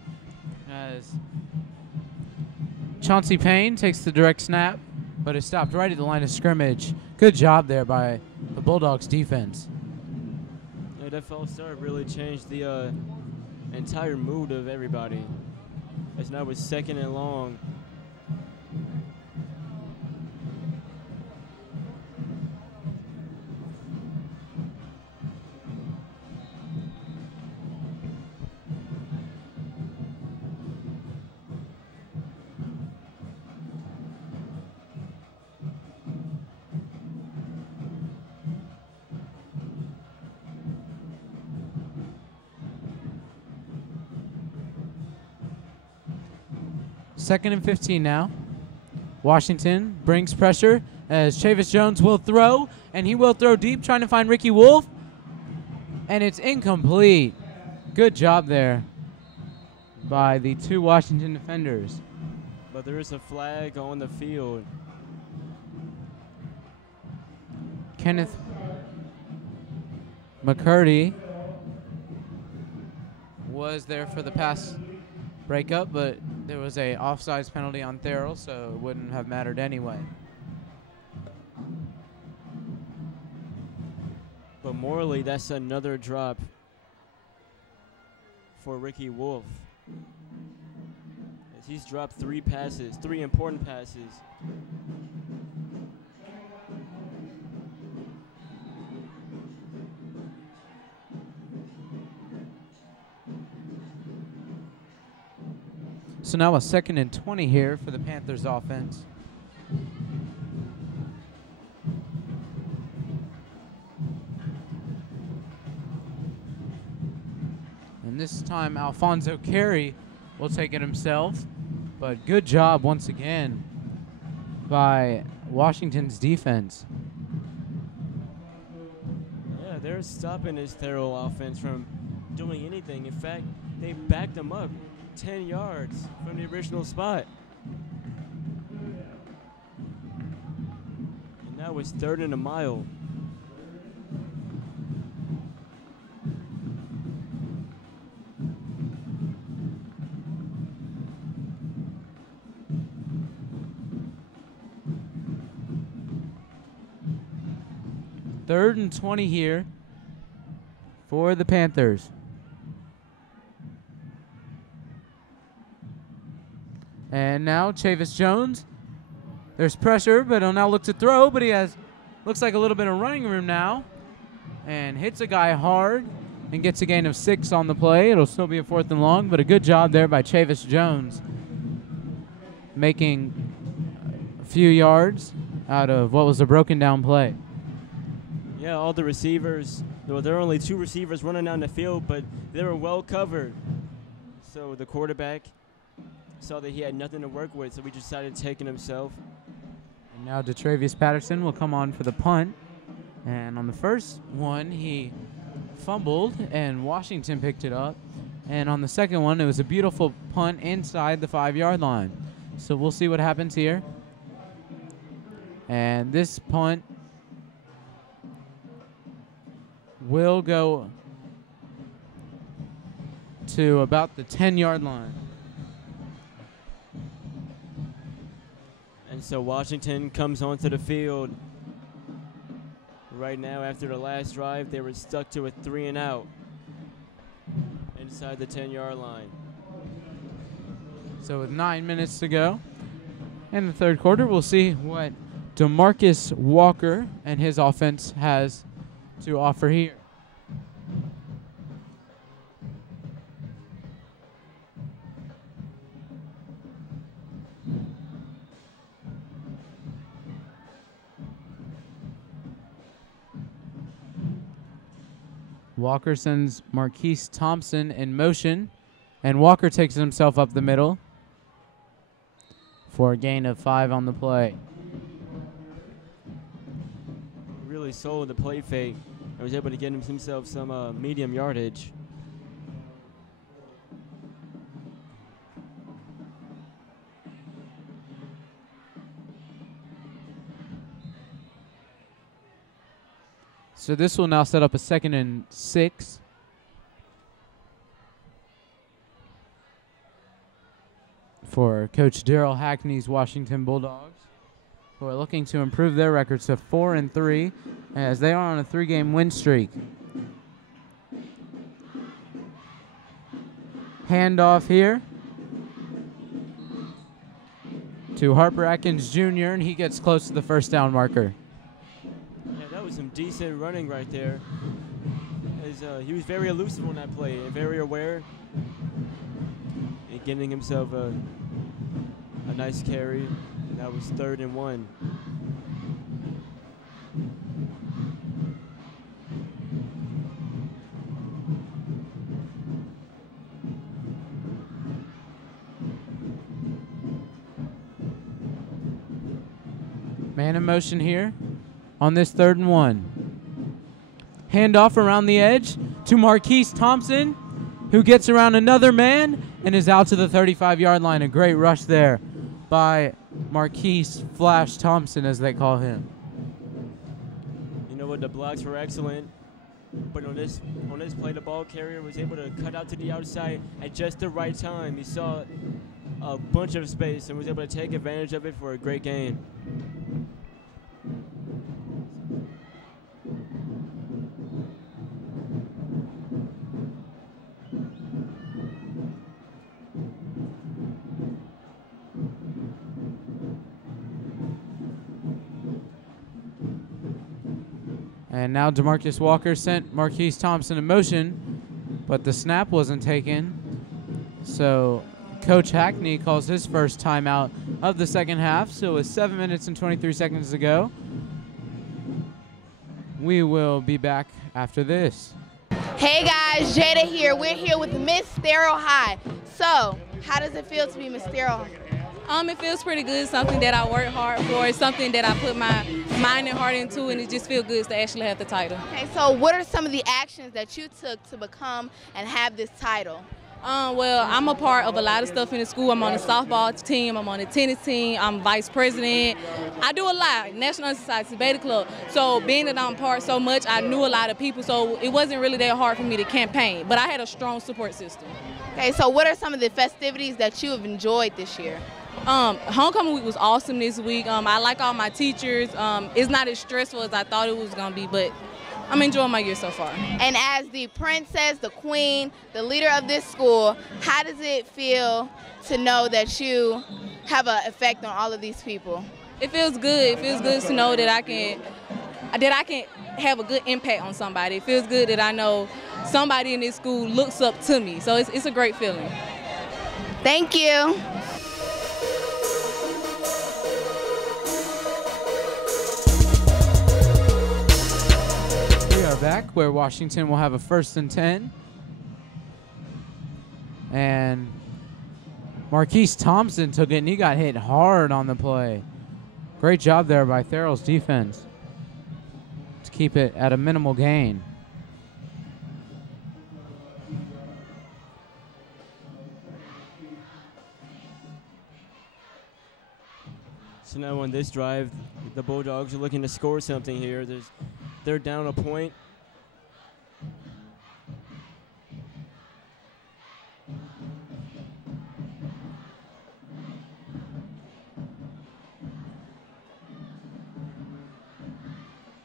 as Chauncey Payne takes the direct snap, but is stopped right at the line of scrimmage. Good job there by the Bulldogs defense. Yeah, that false start really changed the entire mood of everybody. As now it's 2nd and long. Second and 15 now. Washington brings pressure as Chavis Jones will throw, and he will throw deep, trying to find Ricky Wolf, and it's incomplete. Good job there by the two Washington defenders. But there is a flag on the field. Kenneth McCurdy was there for the pass breakup, but there was a offsides penalty on Therrell, so it wouldn't have mattered anyway. But morally, that's another drop for Ricky Wolf. As he's dropped 3 passes, 3 important passes. So now a 2nd and 20 here for the Panthers offense. And this time Alfonso Carey will take it himself. But good job once again by Washington's defense. Yeah, they're stopping this Therrell offense from doing anything. In fact, they backed them up 10 yards from the original spot. Now it's 3rd and a mile. Third and 20 here for the Panthers. And now Chavis Jones. There's pressure, but he'll now look to throw, but he has, looks like a little bit of running room now. And hits a guy hard and gets a gain of 6 on the play. It'll still be a 4th and long, but a good job there by Chavis Jones, making a few yards out of what was a broken down play. Yeah, all the receivers, well, there were only 2 receivers running down the field, but they were well covered. So the quarterback saw that he had nothing to work with, so he decided to take it himself. And now DeTravius Patterson will come on for the punt. And on the first one, he fumbled, and Washington picked it up. And on the second one, it was a beautiful punt inside the 5-yard line. So we'll see what happens here. And this punt will go to about the 10-yard line. And so Washington comes onto the field. Right now, after the last drive, they were stuck to a 3-and-out inside the 10-yard line. So with 9 minutes to go in the third quarter, we'll see what DeMarcus Walker and his offense has to offer here. Walker sends Marquise Thompson in motion, and Walker takes himself up the middle for a gain of 5 on the play. Really sold the play fake. I was able to get himself some medium yardage. So this will now set up a 2nd and 6. For Coach Therrell Hackney's Washington Bulldogs, who are looking to improve their records to 4-3 as they are on a 3-game win streak. Handoff here to Harper Atkins Jr., and he gets close to the first down marker. Yeah, that was some decent running right there. He was very elusive on that play and very aware and getting himself a nice carry. And that was 3rd and 1. Man in motion here on this 3rd and 1. Handoff around the edge to Marquise Thompson, who gets around another man and is out to the 35-yard line. A great rush there by Marquise Flash Thompson, as they call him. You know what? The blocks were excellent, but on this play, the ball carrier was able to cut out to the outside at just the right time. He saw a bunch of space and was able to take advantage of it for a great gain. And now DeMarcus Walker sent Marquise Thompson in motion, but the snap wasn't taken. So Coach Hackney calls his first timeout of the second half. So with 7 minutes and 23 seconds to go, we will be back after this. Hey guys, Jada here. We're here with Miss Therrell High. So, how does it feel to be Miss Therrell? It feels pretty good, something that I work hard for. It's something that I put my mind and heart into, and it just feels good to actually have the title. Okay, so what are some of the actions that you took to become and have this title? Well, I'm a part of a lot of stuff in the school. I'm on the softball team. I'm on the tennis team. I'm vice president. I do a lot. National Society, Beta Club. So being that I'm part so much, I knew a lot of people. So it wasn't really that hard for me to campaign. But I had a strong support system. Okay, so what are some of the festivities that you have enjoyed this year? Homecoming week was awesome this week. I like all my teachers. It's not as stressful as I thought it was going to be, but I'm enjoying my year so far. And as the princess, the queen, the leader of this school, how does it feel to know that you have an effect on all of these people? It feels good. It feels good to know that I can have a good impact on somebody. It feels good that I know somebody in this school looks up to me. So it's a great feeling. Thank you. We are back where Washington will have a 1st and 10. And Marquise Thompson took it, and he got hit hard on the play. Great job there by Therrell's defense to keep it at a minimal gain. So now on this drive, the Bulldogs are looking to score something here. They're down a point.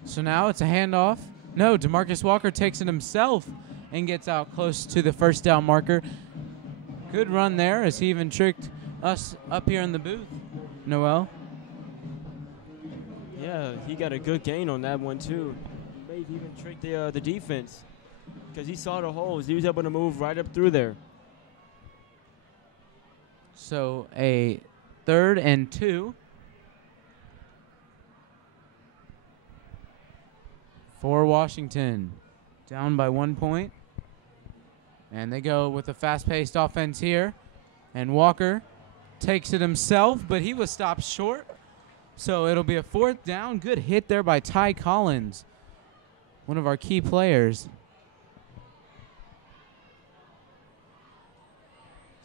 So now it's a handoff. No, DeMarcus Walker takes it himself and gets out close to the 1st down marker. Good run there as he even tricked us up here in the booth. Noel? Yeah, he got a good gain on that one too. May have even tricked the defense because he saw the holes. He was able to move right up through there. So a 3rd and 2 for Washington. Down by 1 point. And they go with a fast-paced offense here. And Walker takes it himself, but he was stopped short. So it'll be a 4th down. Good hit there by Ty Collins, one of our key players.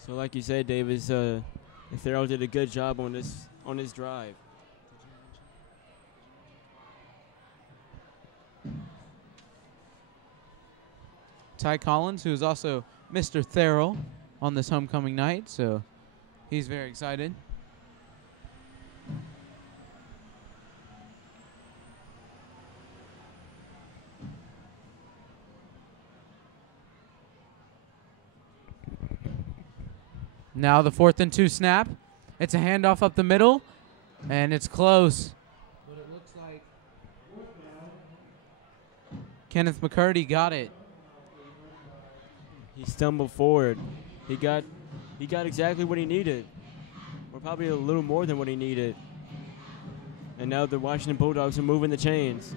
So like you said, Davis, Therrell did a good job on this drive. Ty Collins, who is also Mr. Therrell on this homecoming night, so he's very excited. Now the 4th and 2 snap. It's a handoff up the middle, and it's close. But it looks like Kenneth McCurdy got it. He stumbled forward. He got exactly what he needed, or probably a little more than what he needed. And now the Washington Bulldogs are moving the chains.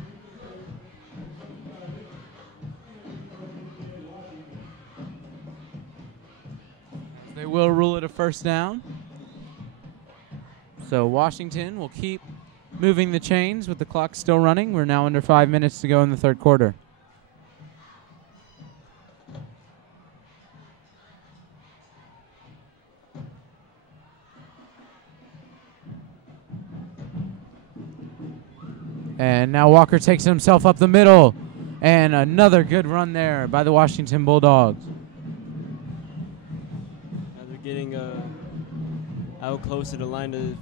They will rule it a 1st down. So Washington will keep moving the chains with the clock still running. We're now under 5 minutes to go in the 3rd quarter. And now Walker takes himself up the middle. And another good run there by the Washington Bulldogs. Now they're getting out close to the line to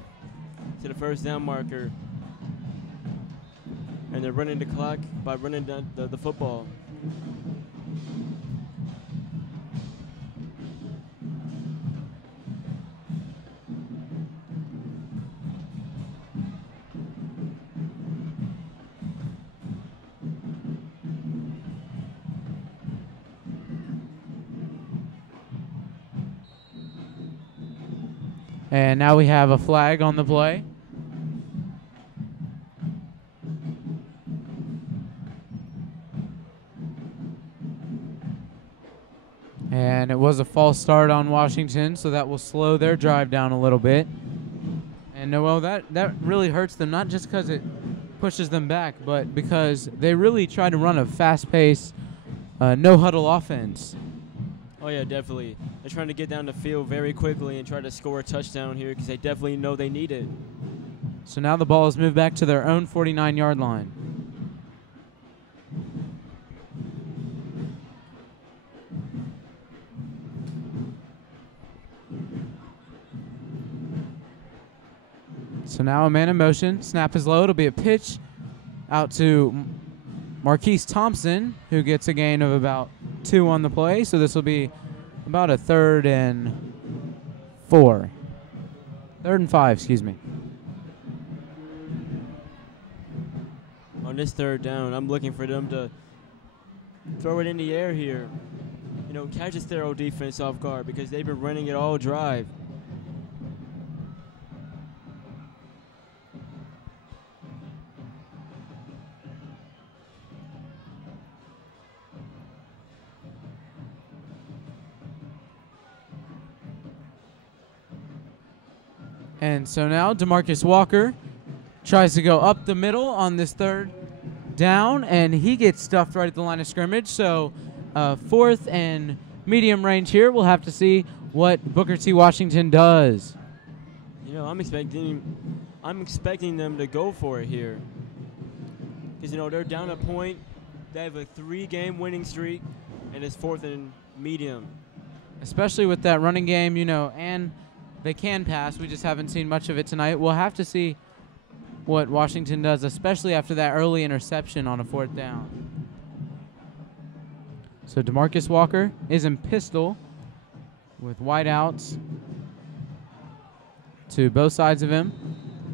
the 1st down marker. And they're running the clock by running down the football. And now we have a flag on the play. And it was a false start on Washington, so that will slow their drive down a little bit. And Noel, that really hurts them, not just because it pushes them back, but because they really try to run a fast-paced, no-huddle offense. Oh, yeah, definitely. They're trying to get down the field very quickly and try to score a touchdown here because they definitely know they need it. So now the ball is moved back to their own 49-yard line. So now a man in motion. Snap is low. It'll be a pitch out to Marquise Thompson, who gets a gain of about 2 on the play. So this will be about a 3rd and 4. 3rd and 5, excuse me. On this 3rd down, I'm looking for them to throw it in the air here. You know, catch this Therrell defense off guard because they've been running it all drive. And so now DeMarcus Walker tries to go up the middle on this 3rd down, and he gets stuffed right at the line of scrimmage. So 4th and medium range here. We'll have to see what Booker T. Washington does. You know, I'm expecting them to go for it here. Because, you know, they're down a point. They have a 3-game winning streak, and it's 4th and medium. Especially with that running game, you know, and they can pass. We just haven't seen much of it tonight. We'll have to see what Washington does, especially after that early interception on a 4th down. So DeMarcus Walker is in pistol with wideouts to both sides of him.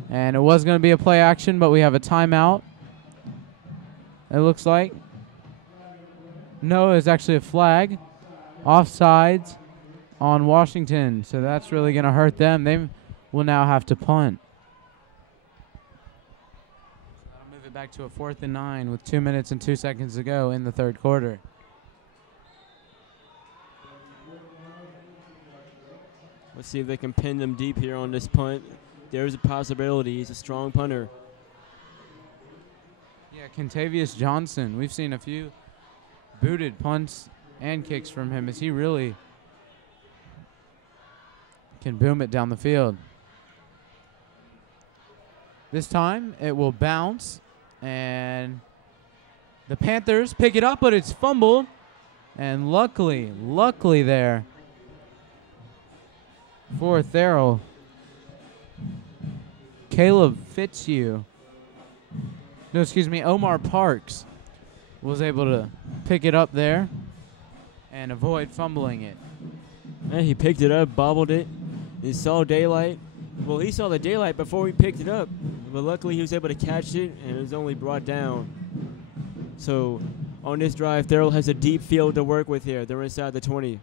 And it was going to be a play action, but we have a timeout, it looks like. No, it's actually a flag. Offsides on Washington, so that's really going to hurt them. They will now have to punt. That'll move it back to a 4th and 9 with 2 minutes and 2 seconds to go in the 3rd quarter. Let's see if they can pin them deep here on this punt. There's a possibility. He's a strong punter. Yeah, Contavious Johnson. We've seen a few booted punts and kicks from him as he really can boom it down the field. This time it will bounce, and the Panthers pick it up, but it's fumbled. And luckily there for Therrell, Omar Parks was able to pick it up there and avoid fumbling it. And he picked it up, bobbled it. He saw daylight. Well, he saw the daylight before he picked it up, but luckily he was able to catch it, and it was only brought down. So on this drive, Therrell has a deep field to work with here. They're inside the 20.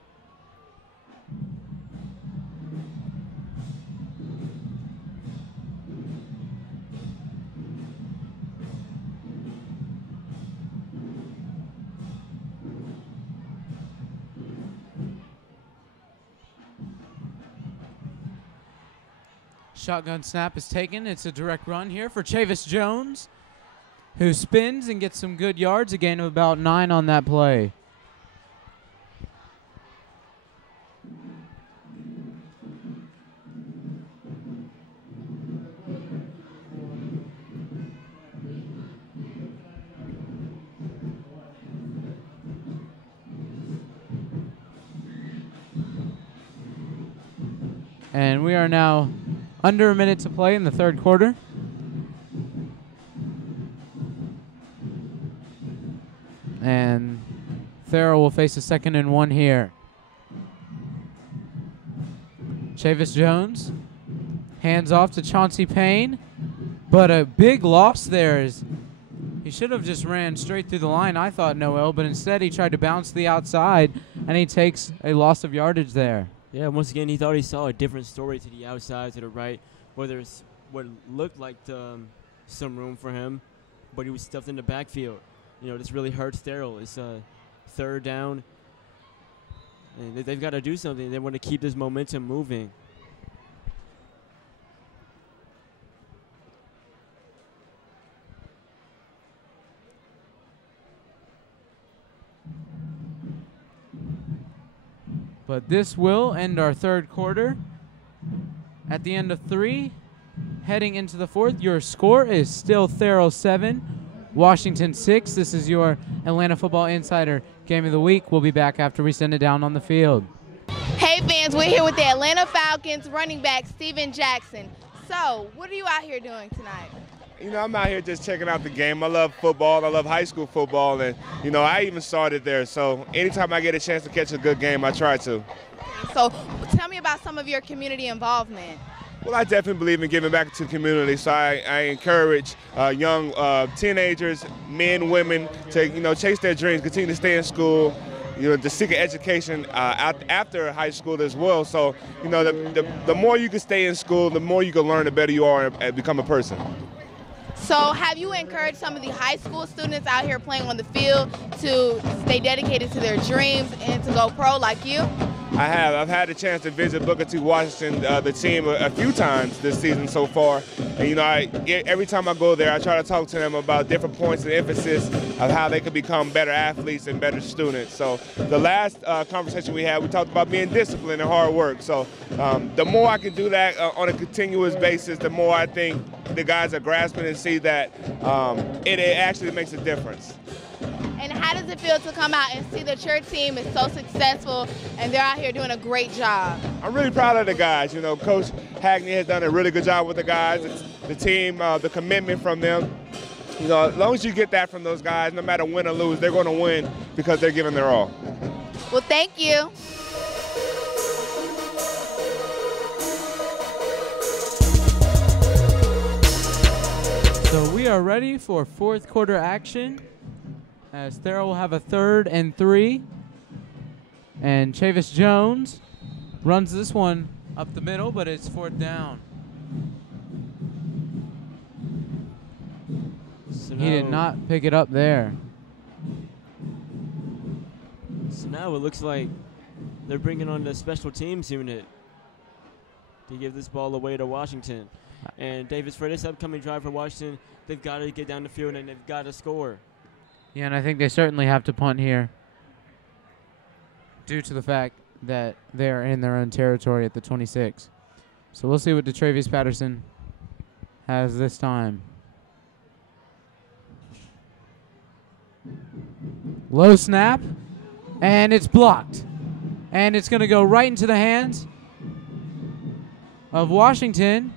Shotgun snap is taken. It's a direct run here for Chavis Jones, who spins and gets some good yards, a gain of about 9 on that play. And we are now under a minute to play in the 3rd quarter. And Therrell will face a 2nd and 1 here. Chavis Jones hands off to Chauncey Payne, but a big loss there. He should have just ran straight through the line, I thought, Noel, but instead he tried to bounce to the outside, and he takes a loss of yardage there. Yeah, once again, he thought he saw a different story to the outside, to the right, where there's what looked like some room for him, but he was stuffed in the backfield. You know, this really hurts Therrell. It's 3rd down, and they've got to do something. They want to keep this momentum moving. But this will end our third quarter. At the end of 3, heading into the 4th, your score is still Therrell 7, Washington 6. This is your Atlanta Football Insider Game of the Week. We'll be back after we send it down on the field. Hey fans, we're here with the Atlanta Falcons running back Steven Jackson. So, what are you out here doing tonight? You know, I'm out here just checking out the game. I love football. I love high school football. And, you know, I even started there. So anytime I get a chance to catch a good game, I try to. So tell me about some of your community involvement. Well, I definitely believe in giving back to the community. So I encourage young teenagers, men, women to, you know, chase their dreams, continue to stay in school, you know, to seek an education after high school as well. So, you know, the more you can stay in school, the more you can learn, the better you are and become a person. So have you encouraged some of the high school students out here playing on the field to stay dedicated to their dreams and to go pro like you? I have. I've had the chance to visit Booker T. Washington, the team, a few times this season so far. And, you know, every time I go there, I try to talk to them about different points of emphasis of how they could become better athletes and better students. So the last conversation we had, we talked about being disciplined and hard work. So the more I can do that on a continuous basis, the more I think the guys are grasping and see that it actually makes a difference. And how does it feel to come out and see that your team is so successful and they're out here doing a great job? I'm really proud of the guys. You know, Coach Hackney has done a really good job with the guys. It's the team, the commitment from them. You know, as long as you get that from those guys, no matter win or lose, they're going to win because they're giving their all. Well, thank you. So we are ready for 4th quarter action, as Therrell will have a 3rd and 3. And Chavis Jones runs this one up the middle, but it's 4th down. So He did not pick it up there. So now it looks like they're bringing on the special teams unit to give this ball away to Washington. And Davis, for this upcoming drive for Washington, they've got to get down the field and they've got to score. Yeah, and I think they certainly have to punt here due to the fact that they're in their own territory at the 26. So we'll see what DeTravius Patterson has this time. Low snap, and it's blocked. And it's going to go right into the hands of Washington.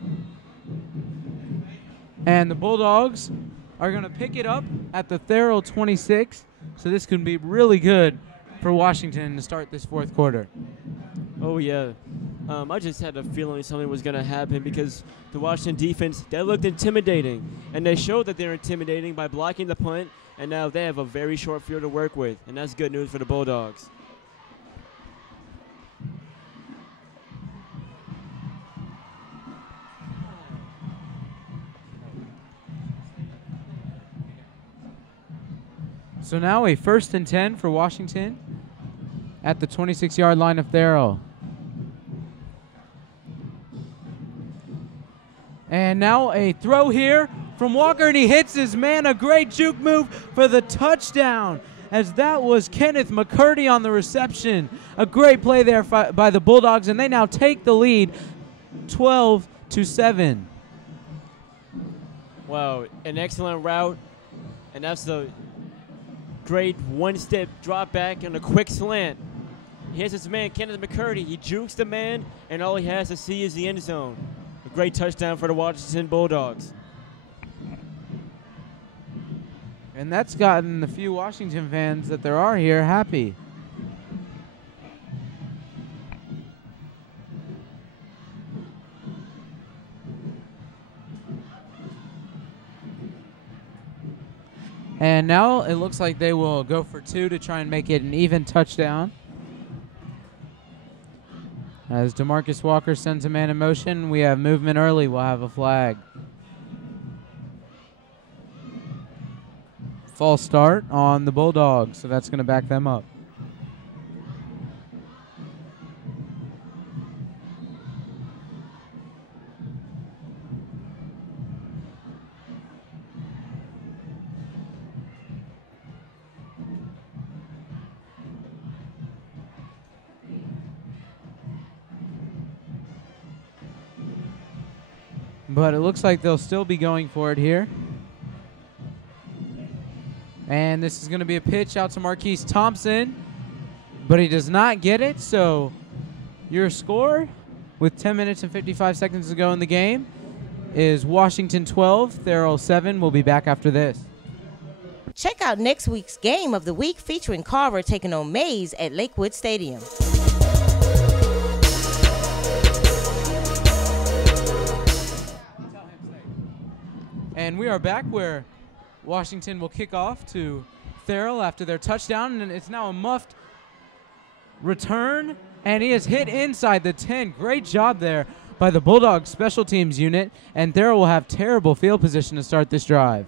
And the Bulldogs are going to pick it up at the Therrell 26. So this can be really good for Washington to start this 4th quarter. Oh, yeah. I just had a feeling something was going to happen because the Washington defense, they looked intimidating. And they showed that they're intimidating by blocking the punt. And now they have a very short field to work with. And that's good news for the Bulldogs. So now a 1st and 10 for Washington at the 26-yard line of Therrell. And now a throw here from Walker, and he hits his man. A great juke move for the touchdown, as that was Kenneth McCurdy on the reception. A great play there by the Bulldogs, and they now take the lead 12-7. Wow, an excellent route, and that's the great one-step drop back and a quick slant. Here's his man, Kenneth McCurdy. He jukes the man, and all he has to see is the end zone. A great touchdown for the Washington Bulldogs. And that's gotten the few Washington fans that there are here happy. And now it looks like they will go for 2 to try and make it an even touchdown. As DeMarcus Walker sends a man in motion, we have movement early. We'll have a flag. False start on the Bulldogs, so that's going to back them up. But it looks like they'll still be going for it here. And this is going to be a pitch out to Marquise Thompson, but he does not get it. So your score with 10 minutes and 55 seconds to go in the game is Washington 12, Therrell 7. We'll be back after this. Check out next week's Game of the Week featuring Carver taking on Mays at Lakewood Stadium. And we are back where Washington will kick off to Therrell after their touchdown, and it's now a muffed return, and he is hit inside the 10. Great job there by the Bulldogs special teams unit, and Therrell will have terrible field position to start this drive.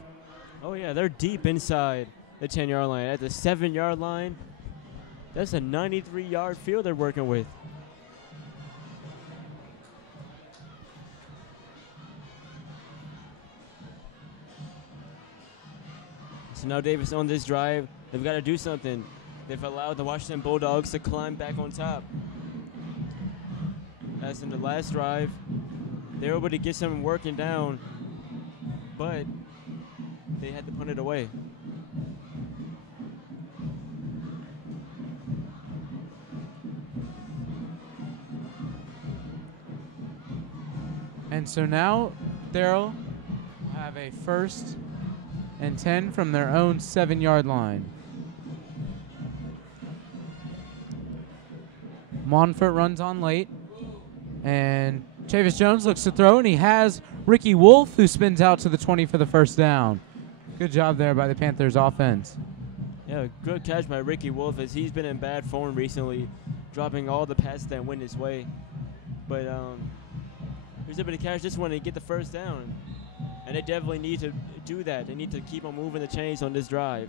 Oh, yeah, they're deep inside the 10-yard line. At the 7-yard line, that's a 93-yard field they're working with. So now Davis on this drive, they've got to do something. They've allowed the Washington Bulldogs to climb back on top. As in the last drive, they were able to get something working down, but they had to punt it away. And so now Therrell will have a 1st and 10 from their own 7-yard line. Monfort runs on late, and Chavis Jones looks to throw, and he has Ricky Wolf, who spins out to the 20 for the 1st down. Good job there by the Panthers offense. Yeah, good catch by Ricky Wolf, as he's been in bad form recently, dropping all the passes that went his way. But he was able to catch this one and get the 1st down. And they definitely need to do that. They need to keep on moving the chains on this drive.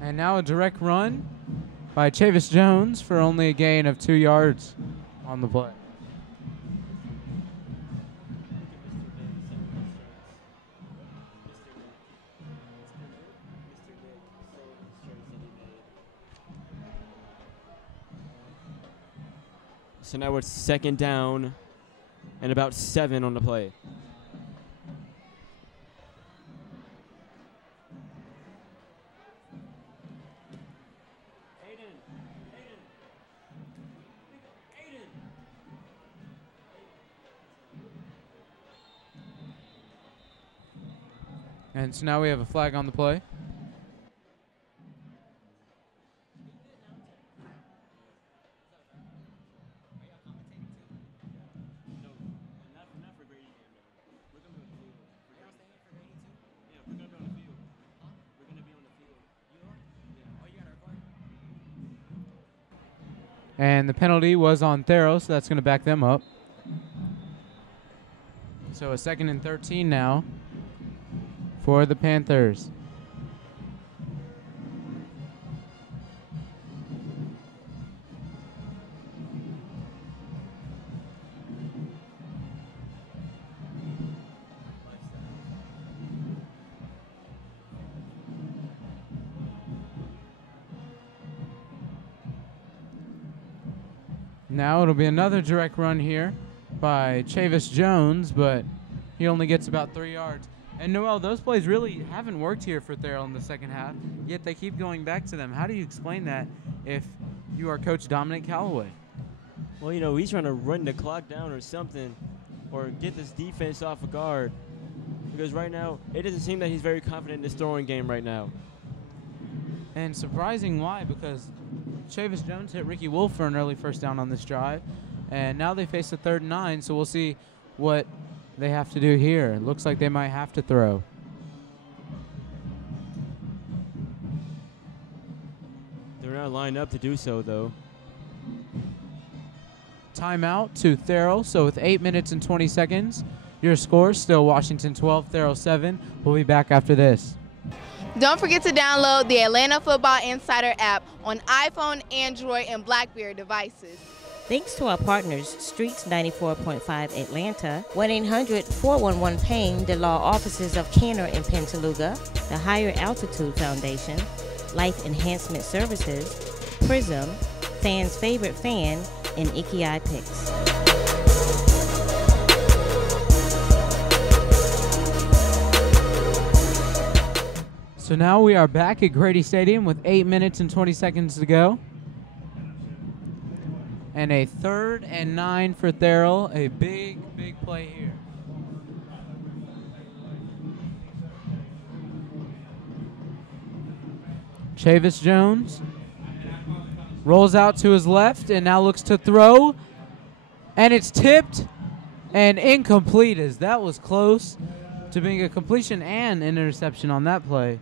And now a direct run by Chavis Jones for only a gain of 2 yards on the play. So now it's 2nd down and about 7 on the play. And so now we have a flag on the play. And the penalty was on Therrell, so that's going to back them up. So a 2nd and 13 now for the Panthers. Now it'll be another direct run here by Chavis Jones, but he only gets about 3 yards. And Noel, those plays really haven't worked here for Therrell in the second half, yet they keep going back to them. How do you explain that if you are Coach Dominic Callaway? Well, you know, he's trying to run the clock down or something, or get this defense off of guard. Because right now, it doesn't seem that he's very confident in this throwing game right now. And surprising why, because Chavis Jones hit Ricky Wolf for an early 1st down on this drive, and now they face a 3rd and 9, so we'll see what they have to do here. Looks like they might have to throw. They're not lined up to do so, though. Timeout to Therrell, so with 8 minutes and 20 seconds, your score still Washington 12, Therrell 7. We'll be back after this. Don't forget to download the Atlanta Football Insider app on iPhone, Android, and BlackBerry devices. Thanks to our partners, Streetz 94.5 Atlanta, 1-800-411-PAIN, the law offices of Kenner in Pintaluga, the Higher Altitude Foundation, Life Enhancement Services, Prism, Fans' Favorite Fan, and Iki Picks. So now we are back at Grady Stadium with 8 minutes and 20 seconds to go. And a 3rd and 9 for Therrell. A big play here. Chavis Jones rolls out to his left and now looks to throw. And it's tipped and incomplete, as that was close to being a completion and an interception on that play.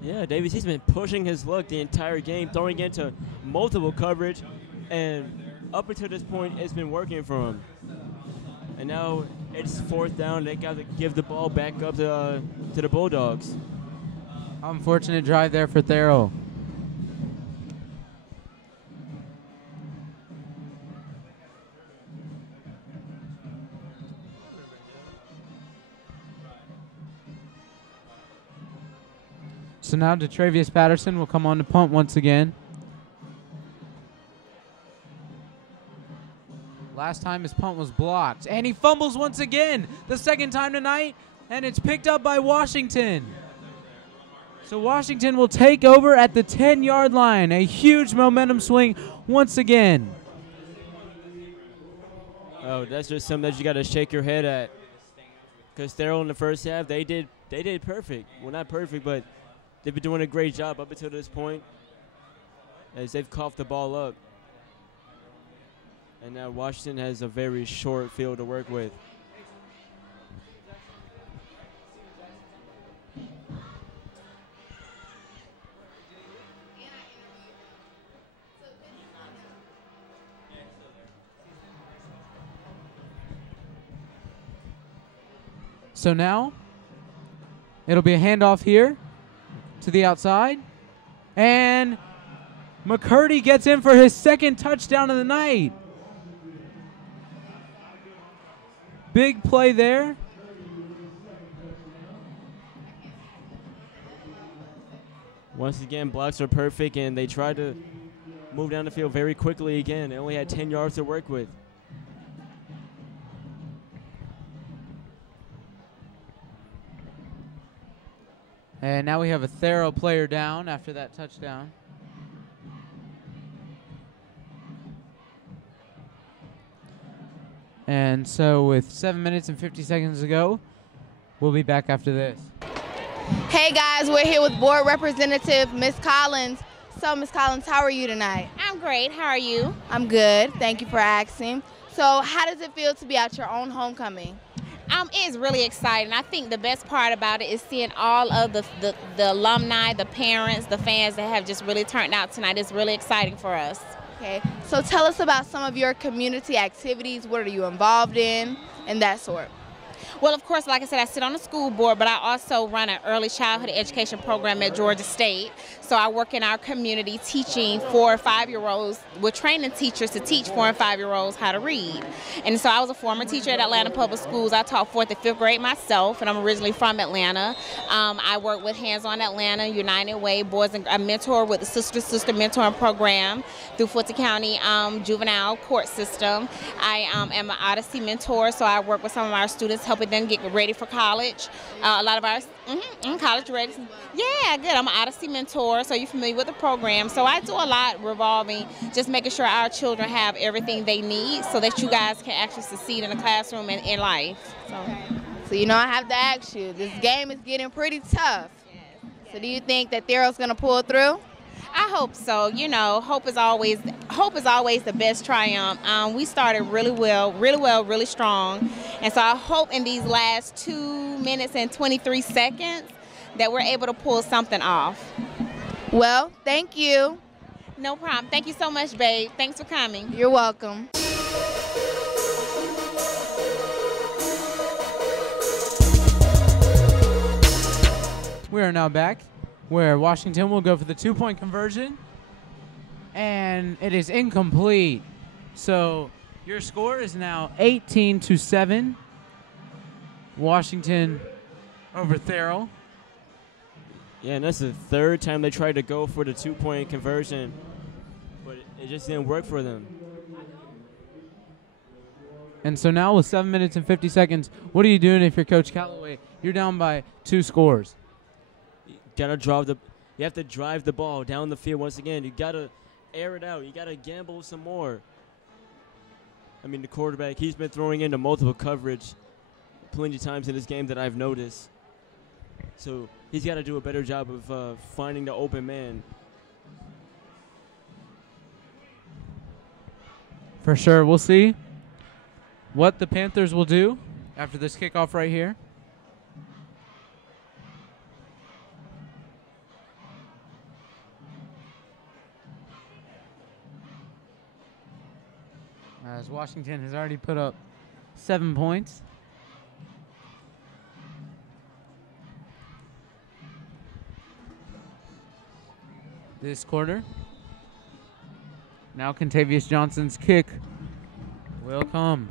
Yeah, Davies, he's been pushing his luck the entire game, throwing into multiple coverage, and up until this point, it's been working for him. And now it's 4th down. They got to give the ball back up to the Bulldogs. Unfortunate drive there for Therrell. So now DeTravius Patterson will come on to punt once again. Last time his punt was blocked. And he fumbles once again, the 2nd time tonight, and it's picked up by Washington. So Washington will take over at the 10-yard line. A huge momentum swing once again. Oh, that's just something that you got to shake your head at. Because Therrell in the first half, they did perfect. Well, not perfect, but they've been doing a great job up until this point as they've coughed the ball up. And now Washington has a very short field to work with. So now it'll be a handoff here to the outside. And McCurdy gets in for his 2nd touchdown of the night. Big play there. Once again, blocks are perfect, and they tried to move down the field very quickly again. They only had 10 yards to work with. And now we have a Therrell player down after that touchdown. And so with 7 minutes and 50 seconds to go, we'll be back after this. Hey guys, we're here with Board Representative Ms. Collins. So Ms. Collins, how are you tonight? I'm great. How are you? I'm good. Thank you for asking. So how does it feel to be at your own homecoming? It's really exciting. I think the best part about it is seeing all of the alumni, the parents, the fans that have just really turned out tonight. It's really exciting for us. Okay, so tell us about some of your community activities. What are you involved in and that sort? Well, of course, like I said, I sit on the school board, but I also run an early childhood education program at Georgia State. So I work in our community teaching 4- and 5-year-olds. We're training teachers to teach 4- and 5-year-olds how to read. And so I was a former teacher at Atlanta Public Schools. I taught 4th and 5th grade myself, and I'm originally from Atlanta. I work with Hands On Atlanta, United Way, Boys, and I mentor with the Sister Mentoring Program through Fulton County Juvenile Court System. I am an Odyssey mentor, so I work with some of our students, helping them get ready for college. A lot of our college ready. Yeah, good. I'm an Odyssey mentor, so you're familiar with the program. So I do a lot revolving, just making sure our children have everything they need so that you guys can actually succeed in the classroom and in life. So you know, I have to ask you, this game is getting pretty tough. So do you think that Therrell's going to pull through? I hope so. You know, hope is always the best triumph. We started really strong. And so I hope in these last 2 minutes and 23 seconds that we're able to pull something off. Well, thank you. No problem. Thank you so much, babe. Thanks for coming. You're welcome. We are now back where Washington will go for the 2-point conversion. And it is incomplete. So your score is now 18-7. Washington over Therrell. Yeah, and that's the third time they tried to go for the 2-point conversion, but it just didn't work for them. And so now with 7 minutes and 50 seconds, what are you doing if you're Coach Callaway? You're down by 2 scores. You have to drive the ball down the field once again. You gotta air it out. You gotta gamble some more. I mean, the quarterback, he's been throwing into multiple coverage plenty of times in this game that I've noticed. So he's got to do a better job of finding the open man. For sure. We'll see what the Panthers will do after this kickoff right here. As Washington has already put up 7 points. This quarter. Now Contavious Johnson's kick will come.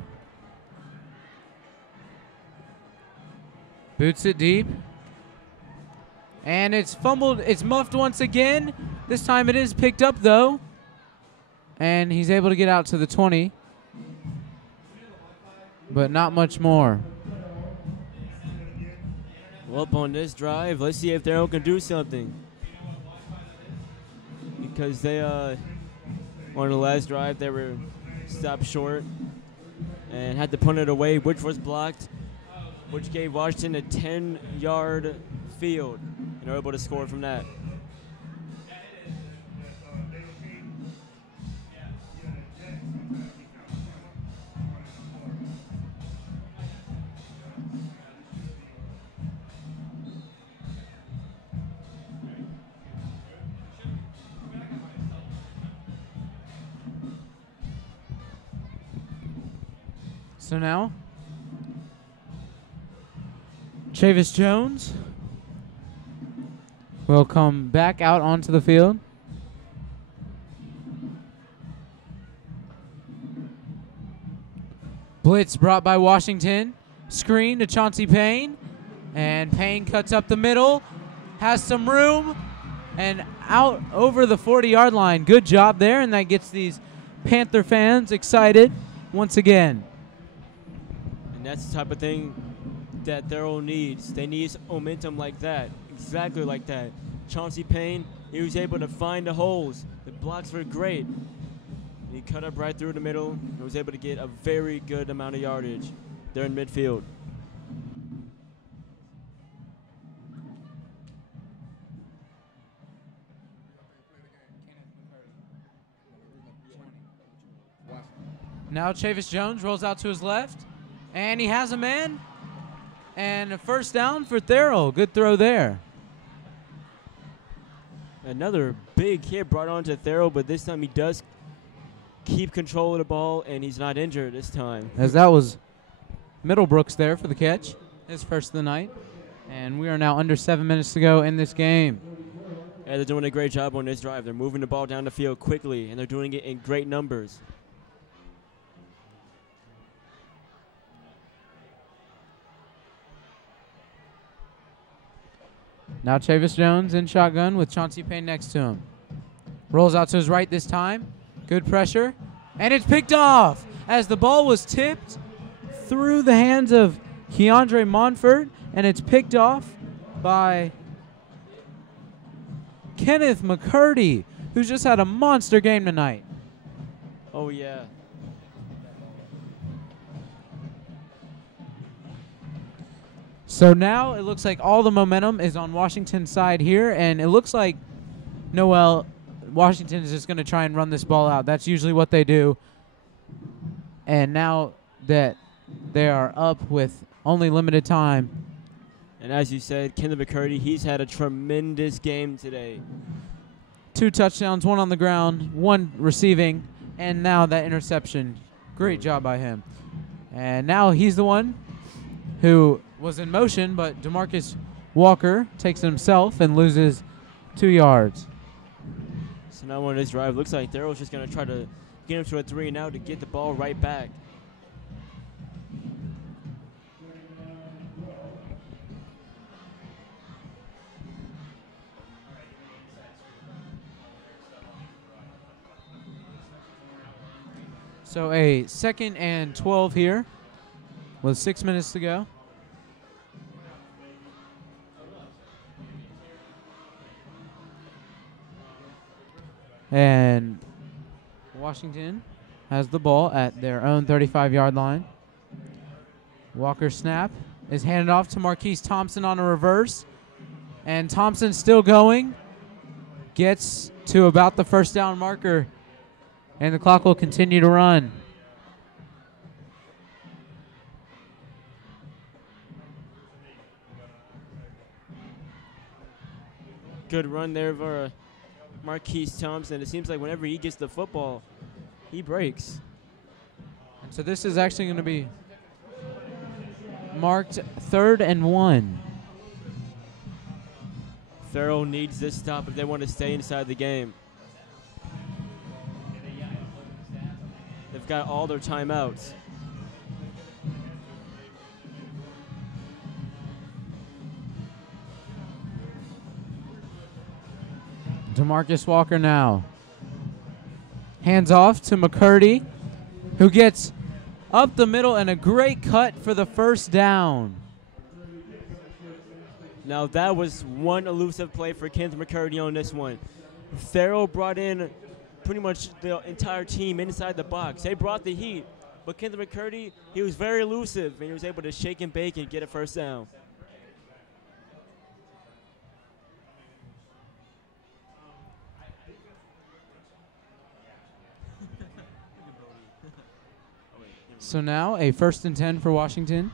Boots it deep. And it's fumbled. It's muffed once again. This time it is picked up, though. And he's able to get out to the 20. But not much more. Well, up on this drive, let's see if Therrell can do something. Because they, on the last drive, they were stopped short and had to punt it away, which was blocked, which gave Washington a 10-yard field, and they were able to score from that. So now, Chavis Jones will come back out onto the field. Blitz brought by Washington. Screen to Chauncey Payne. And Payne cuts up the middle. Has some room. And out over the 40-yard line. Good job there. And that gets these Panther fans excited once again. And that's the type of thing that Therrell needs. They need momentum like that, exactly like that. Chauncey Payne, he was able to find the holes. The blocks were great. He cut up right through the middle and was able to get a very good amount of yardage there in midfield. Now Chavis Jones rolls out to his left. And he has a man. And a first down for Therrell. Good throw there. Another big hit brought on to Therrell, but this time he does keep control of the ball, and he's not injured this time. As that was Middlebrooks there for the catch. His first of the night. And we are now under 7 minutes to go in this game. Yeah, they're doing a great job on this drive. They're moving the ball down the field quickly, and they're doing it in great numbers. Now Chavis Jones in shotgun with Chauncey Payne next to him. Rolls out to his right this time. Good pressure. And it's picked off as the ball was tipped through the hands of Keandre Monfort. And it's picked off by Kenneth McCurdy, who's just had a monster game tonight. Oh, yeah. So now it looks like all the momentum is on Washington's side here, and it looks like, Noel, Washington is just going to try and run this ball out. That's usually what they do. And now that they are up with only limited time. And as you said, Kenneth McCurdy, he's had a tremendous game today. 2 touchdowns, 1 on the ground, 1 receiving, and now that interception. Great job by him. And now he's the one who was in motion, but DeMarcus Walker takes it himself and loses 2 yards. So now on this drive, looks like Therrell's just going to try to get him to a 3 now to get the ball right back. So a 2nd and 12 here with 6 minutes to go. And Washington has the ball at their own 35-yard line. Walker snap is handed off to Marquise Thompson on a reverse. And Thompson still going. Gets to about the first down marker. And the clock will continue to run. Good run there for Marquise Thompson. It seems like whenever he gets the football, he breaks. And so this is actually going to be marked 3rd and 1. Farrell needs this stop if they want to stay inside the game. They've got all their timeouts. DeMarcus Walker now. Hands off to McCurdy, who gets up the middle and a great cut for the first down. Now that was one elusive play for Kent McCurdy on this one. Therrell brought in pretty much the entire team inside the box. They brought the heat, but Kent McCurdy, he was very elusive, and he was able to shake and bake and get a first down. So now a 1st and 10 for Washington.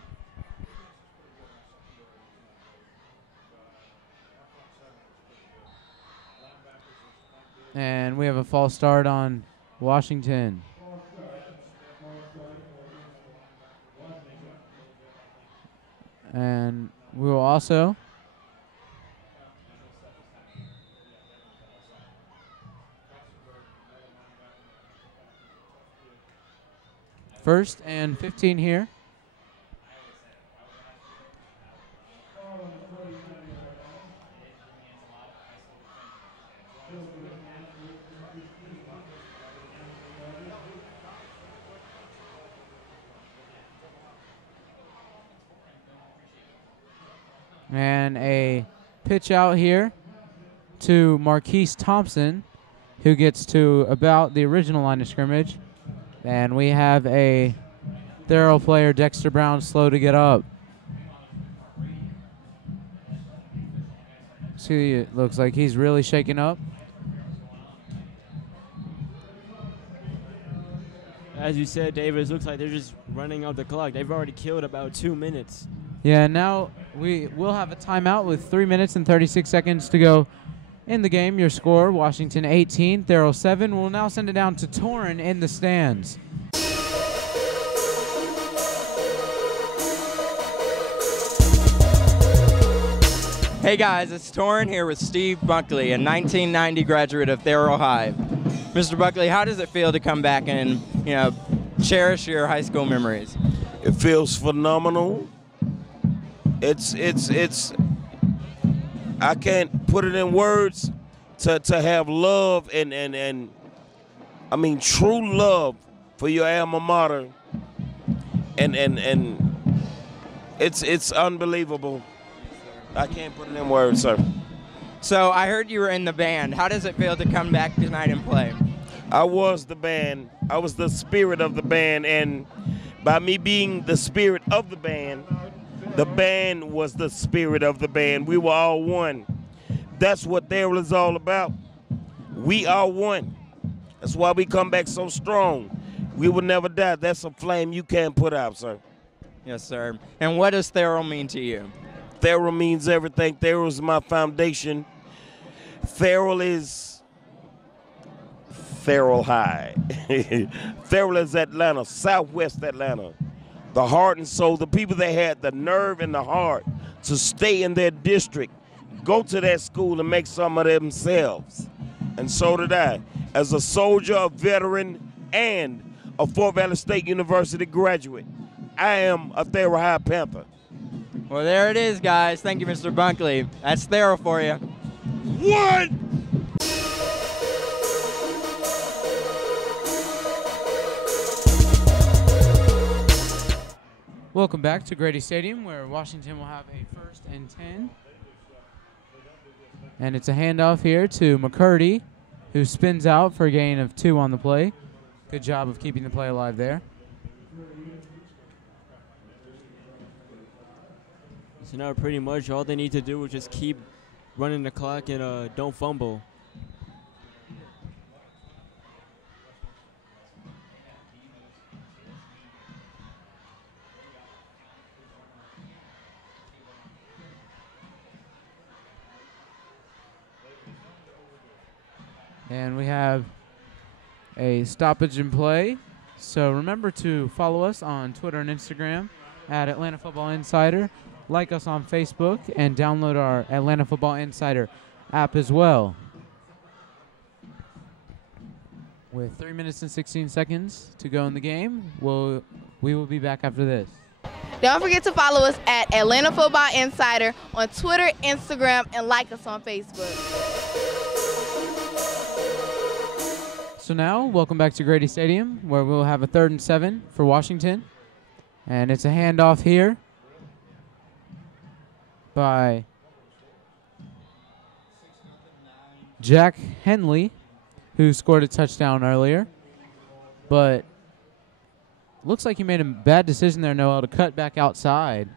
And we have a false start on Washington. And we will also First and 15 here. And a pitch out here to Marquise Thompson, who gets to about the original line of scrimmage. And we have a Therrell player, Dexter Brown, slow to get up. See, it looks like he's really shaking up. As you said, David, it looks like they're just running out the clock. They've already killed about 2 minutes. Yeah, now we will have a timeout with 3 minutes and 36 seconds to go in the game. Your score, Washington 18, Therrell 7. We'll now send it down to Torrin in the stands. Hey guys, it's Torrin here with Steve Buckley, a 1990 graduate of Therrell High. Mr. Buckley, how does it feel to come back and, cherish your high school memories? It feels phenomenal. It's I can't put it in words to have love and I mean true love for your alma mater, and it's unbelievable. I can't put it in words, sir. So I heard you were in the band. How does it feel to come back tonight and play? I was the band. I was the spirit of the band, and by me being the spirit of the band was the spirit of the band. We were all one. That's what Therrell is all about. We are one. That's why we come back so strong. We will never die. That's a flame you can't put out, sir. Yes, sir. And what does Therrell mean to you? Therrell means everything. Therrell is my foundation. Therrell is Therrell High. Therrell is Atlanta, Southwest Atlanta. The heart and soul, the people that had the nerve and the heart to stay in their district go to that school and make some of themselves. And so did I. As a soldier, a veteran, and a Fort Valley State University graduate, I am a Therrell High Panther. Well, there it is, guys. Thank you, Mr. Bunkley. That's Therrell for you. What? Welcome back to Grady Stadium, where Washington will have a 1st and 10. And it's a handoff here to McCurdy, who spins out for a gain of 2 on the play. Good job of keeping the play alive there. So now pretty much all they need to do is just keep running the clock and don't fumble. And we have a stoppage in play. So remember to follow us on Twitter and Instagram at Atlanta Football Insider. Like us on Facebook and download our Atlanta Football Insider app as well. With 3 minutes and 16 seconds to go in the game, we will be back after this. Don't forget to follow us at Atlanta Football Insider on Twitter, Instagram, and like us on Facebook. So now, welcome back to Grady Stadium, where we'll have a 3rd and 7 for Washington. And it's a handoff here by Jack Henley, who scored a touchdown earlier. But looks like he made a bad decision there, Noel, to cut back outside,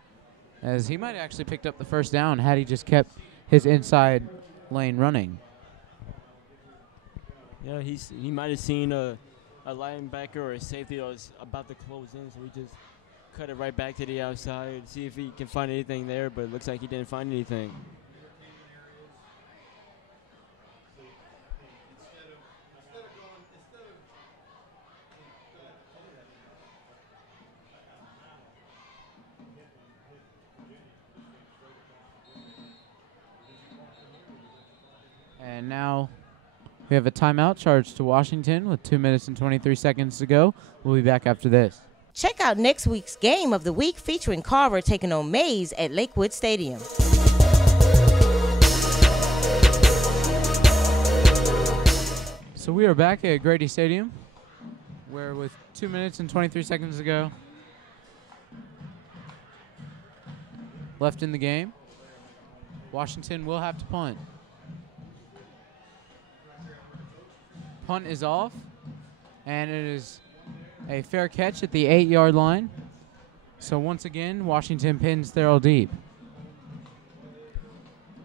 as he might have actually picked up the 1st down had he just kept his inside lane running. Yeah, he might have seen a linebacker or a safety that was about to close in, so he just cut it right back to the outside, see if he can find anything there, but it looks like he didn't find anything. And now we have a timeout charged to Washington with 2 minutes and 23 seconds to go. We'll be back after this. Check out next week's game of the week featuring Carver taking on Mays at Lakewood Stadium. So we are back at Grady Stadium, where with 2 minutes and 23 seconds to go left in the game, Washington will have to punt. Punt is off, and it is a fair catch at the 8-yard line. So once again, Washington pins Therrell deep.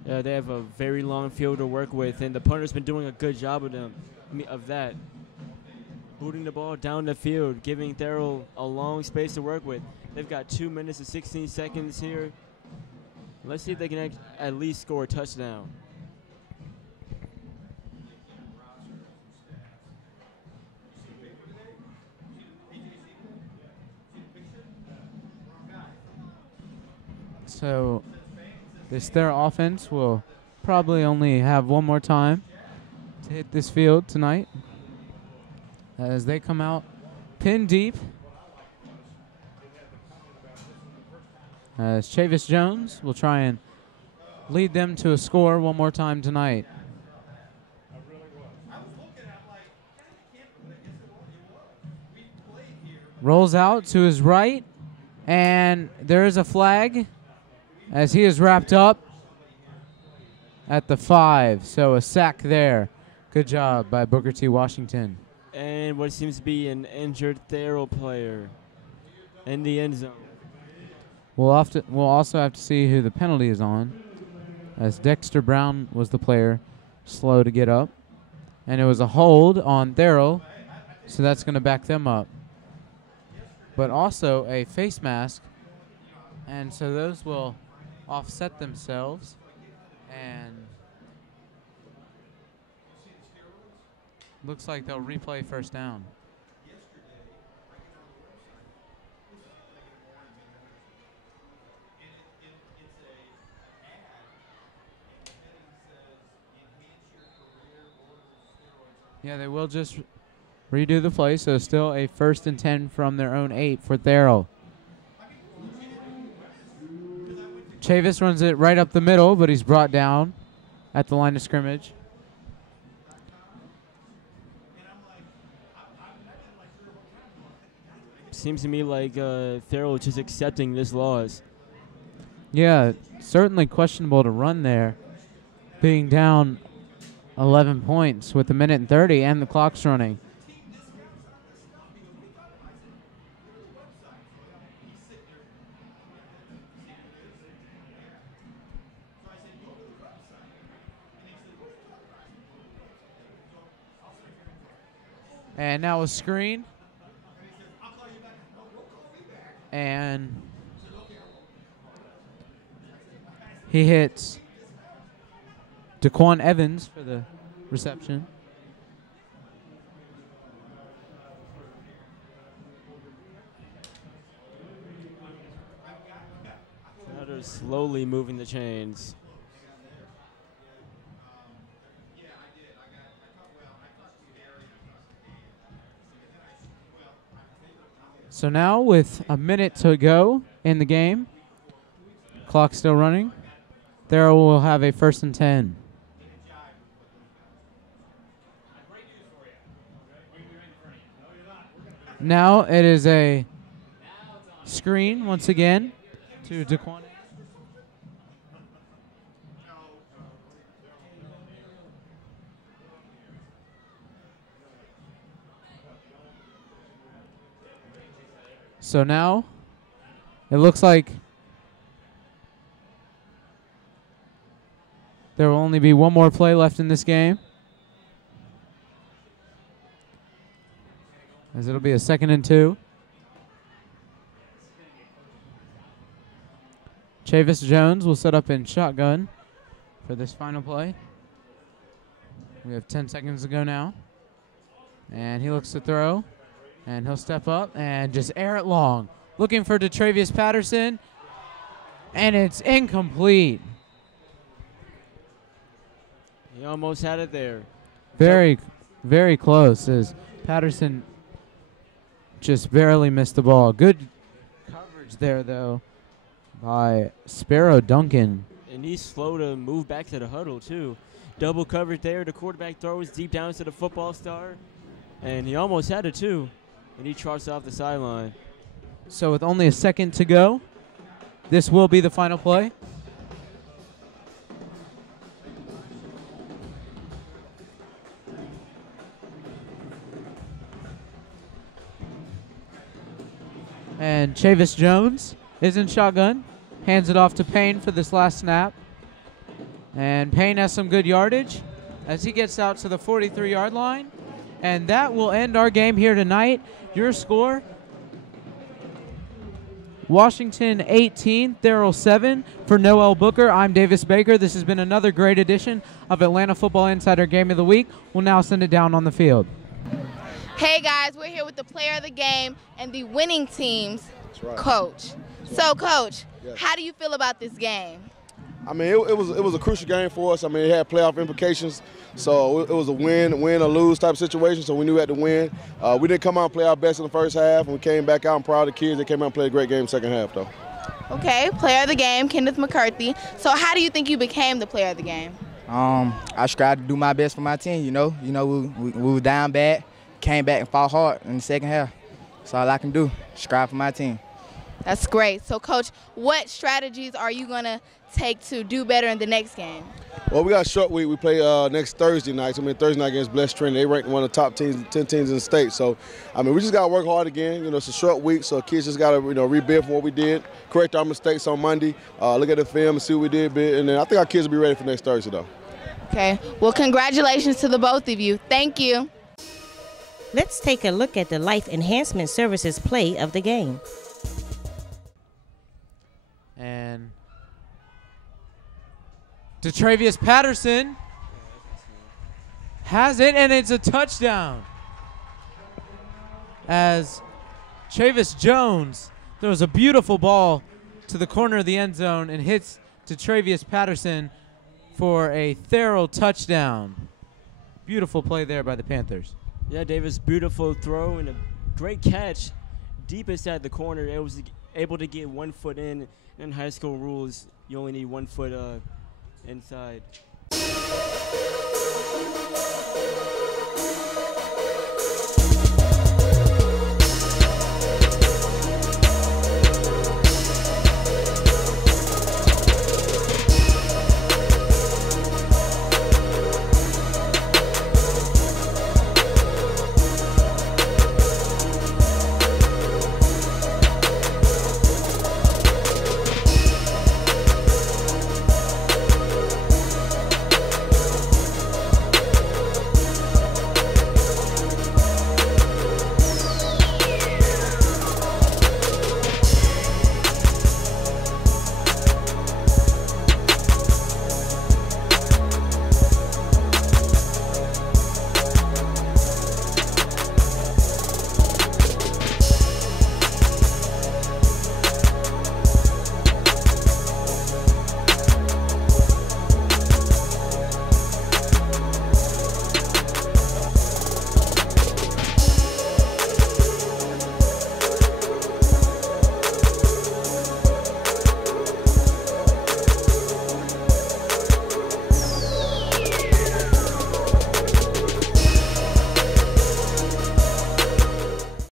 Yeah, they have a very long field to work with, and the punter's been doing a good job of that. Booting the ball down the field, giving Therrell a long space to work with. They've got 2 minutes and 16 seconds here. Let's see if they can at least score a touchdown. So this Therrell offense will probably only have one more time to hit this field tonight as they come out pinned deep. As Chavis Jones will try and lead them to a score one more time tonight. Rolls out to his right, and there is a flag as he is wrapped up at the 5. So a sack there. Good job by Booker T. Washington. And what seems to be an injured Therrell player in the end zone. We'll also have to see who the penalty is on, as Dexter Brown was the player slow to get up. And it was a hold on Therrell, so that's going to back them up. But also a face mask, and so those will offset themselves, and looks like they'll replay first down. Yeah, they will just redo the play, so still a 1st and 10 from their own 8 for Therrell. Chavis runs it right up the middle, but he's brought down at the line of scrimmage. Seems to me like Farrell just accepting this loss. Yeah, certainly questionable to run there, being down 11 points with 1:30 and the clock's running. And now a screen. And he hits Daquan Evans for the reception. They're slowly moving the chains. So now with a minute to go in the game, clock still running, Therrell will have a 1st and 10. Now it is a screen once again to Daquan. So now it looks like there will only be one more play left in this game, as it'll be a 2nd and 2. Chavis Jones will set up in shotgun for this final play. We have 10 seconds to go now. And he looks to throw. And he'll step up and just air it long. Looking for DeTravius Patterson. And it's incomplete. He almost had it there. Very, very close as Patterson just barely missed the ball. Good coverage there, though, by Sparrow Duncan. And he's slow to move back to the huddle, too. Double coverage there. The quarterback throws deep down to the football star. And he almost had it, too. And he trots off the sideline. So with only a second to go, this will be the final play. And Chavis Jones is in shotgun. Hands it off to Payne for this last snap. And Payne has some good yardage as he gets out to the 43-yard line. And that will end our game here tonight. Your score, Washington 18, Therrell 7. For Noel Booker, I'm Davis Baker. This has been another great edition of Atlanta Football Insider Game of the Week. We'll now send it down on the field. Hey guys, we're here with the player of the game and the winning team's coach. So coach, how do you feel about this game? I mean, it was a crucial game for us. I mean, it had playoff implications, so it was a win or lose type of situation, so we knew we had to win. We didn't come out and play our best in the first half, and we came back out and proud of the kids. They came out and played a great game in the second half, though. Okay, player of the game, Kenneth McCarthy. So how do you think you became the player of the game? I tried to do my best for my team, you know. We were down bad, came back and fought hard in the second half. That's all I can do, strive for my team. That's great. So, Coach, what strategies are you going to take to do better in the next game? Well, we got a short week. We play next Thursday night. So, Thursday night against Blessed Trinity. They ranked one of the top 10 teams in the state. So, we just got to work hard again. It's a short week, so kids just got to, rebuild from what we did, correct our mistakes on Monday, look at the film and see what we did, and then I think our kids will be ready for next Thursday, though. Okay. Well, congratulations to the both of you. Thank you. Let's take a look at the Life Enhancement Services play of the game. And DeTravius Patterson has it, and it's a touchdown. As Chavis Jones throws a beautiful ball to the corner of the end zone and hits DeTravius Patterson for a Therrell touchdown. Beautiful play there by the Panthers. Yeah, Davis, beautiful throw and a great catch deep inside the corner. It was able to get 1 foot in. In high school rules, you only need 1 foot inside.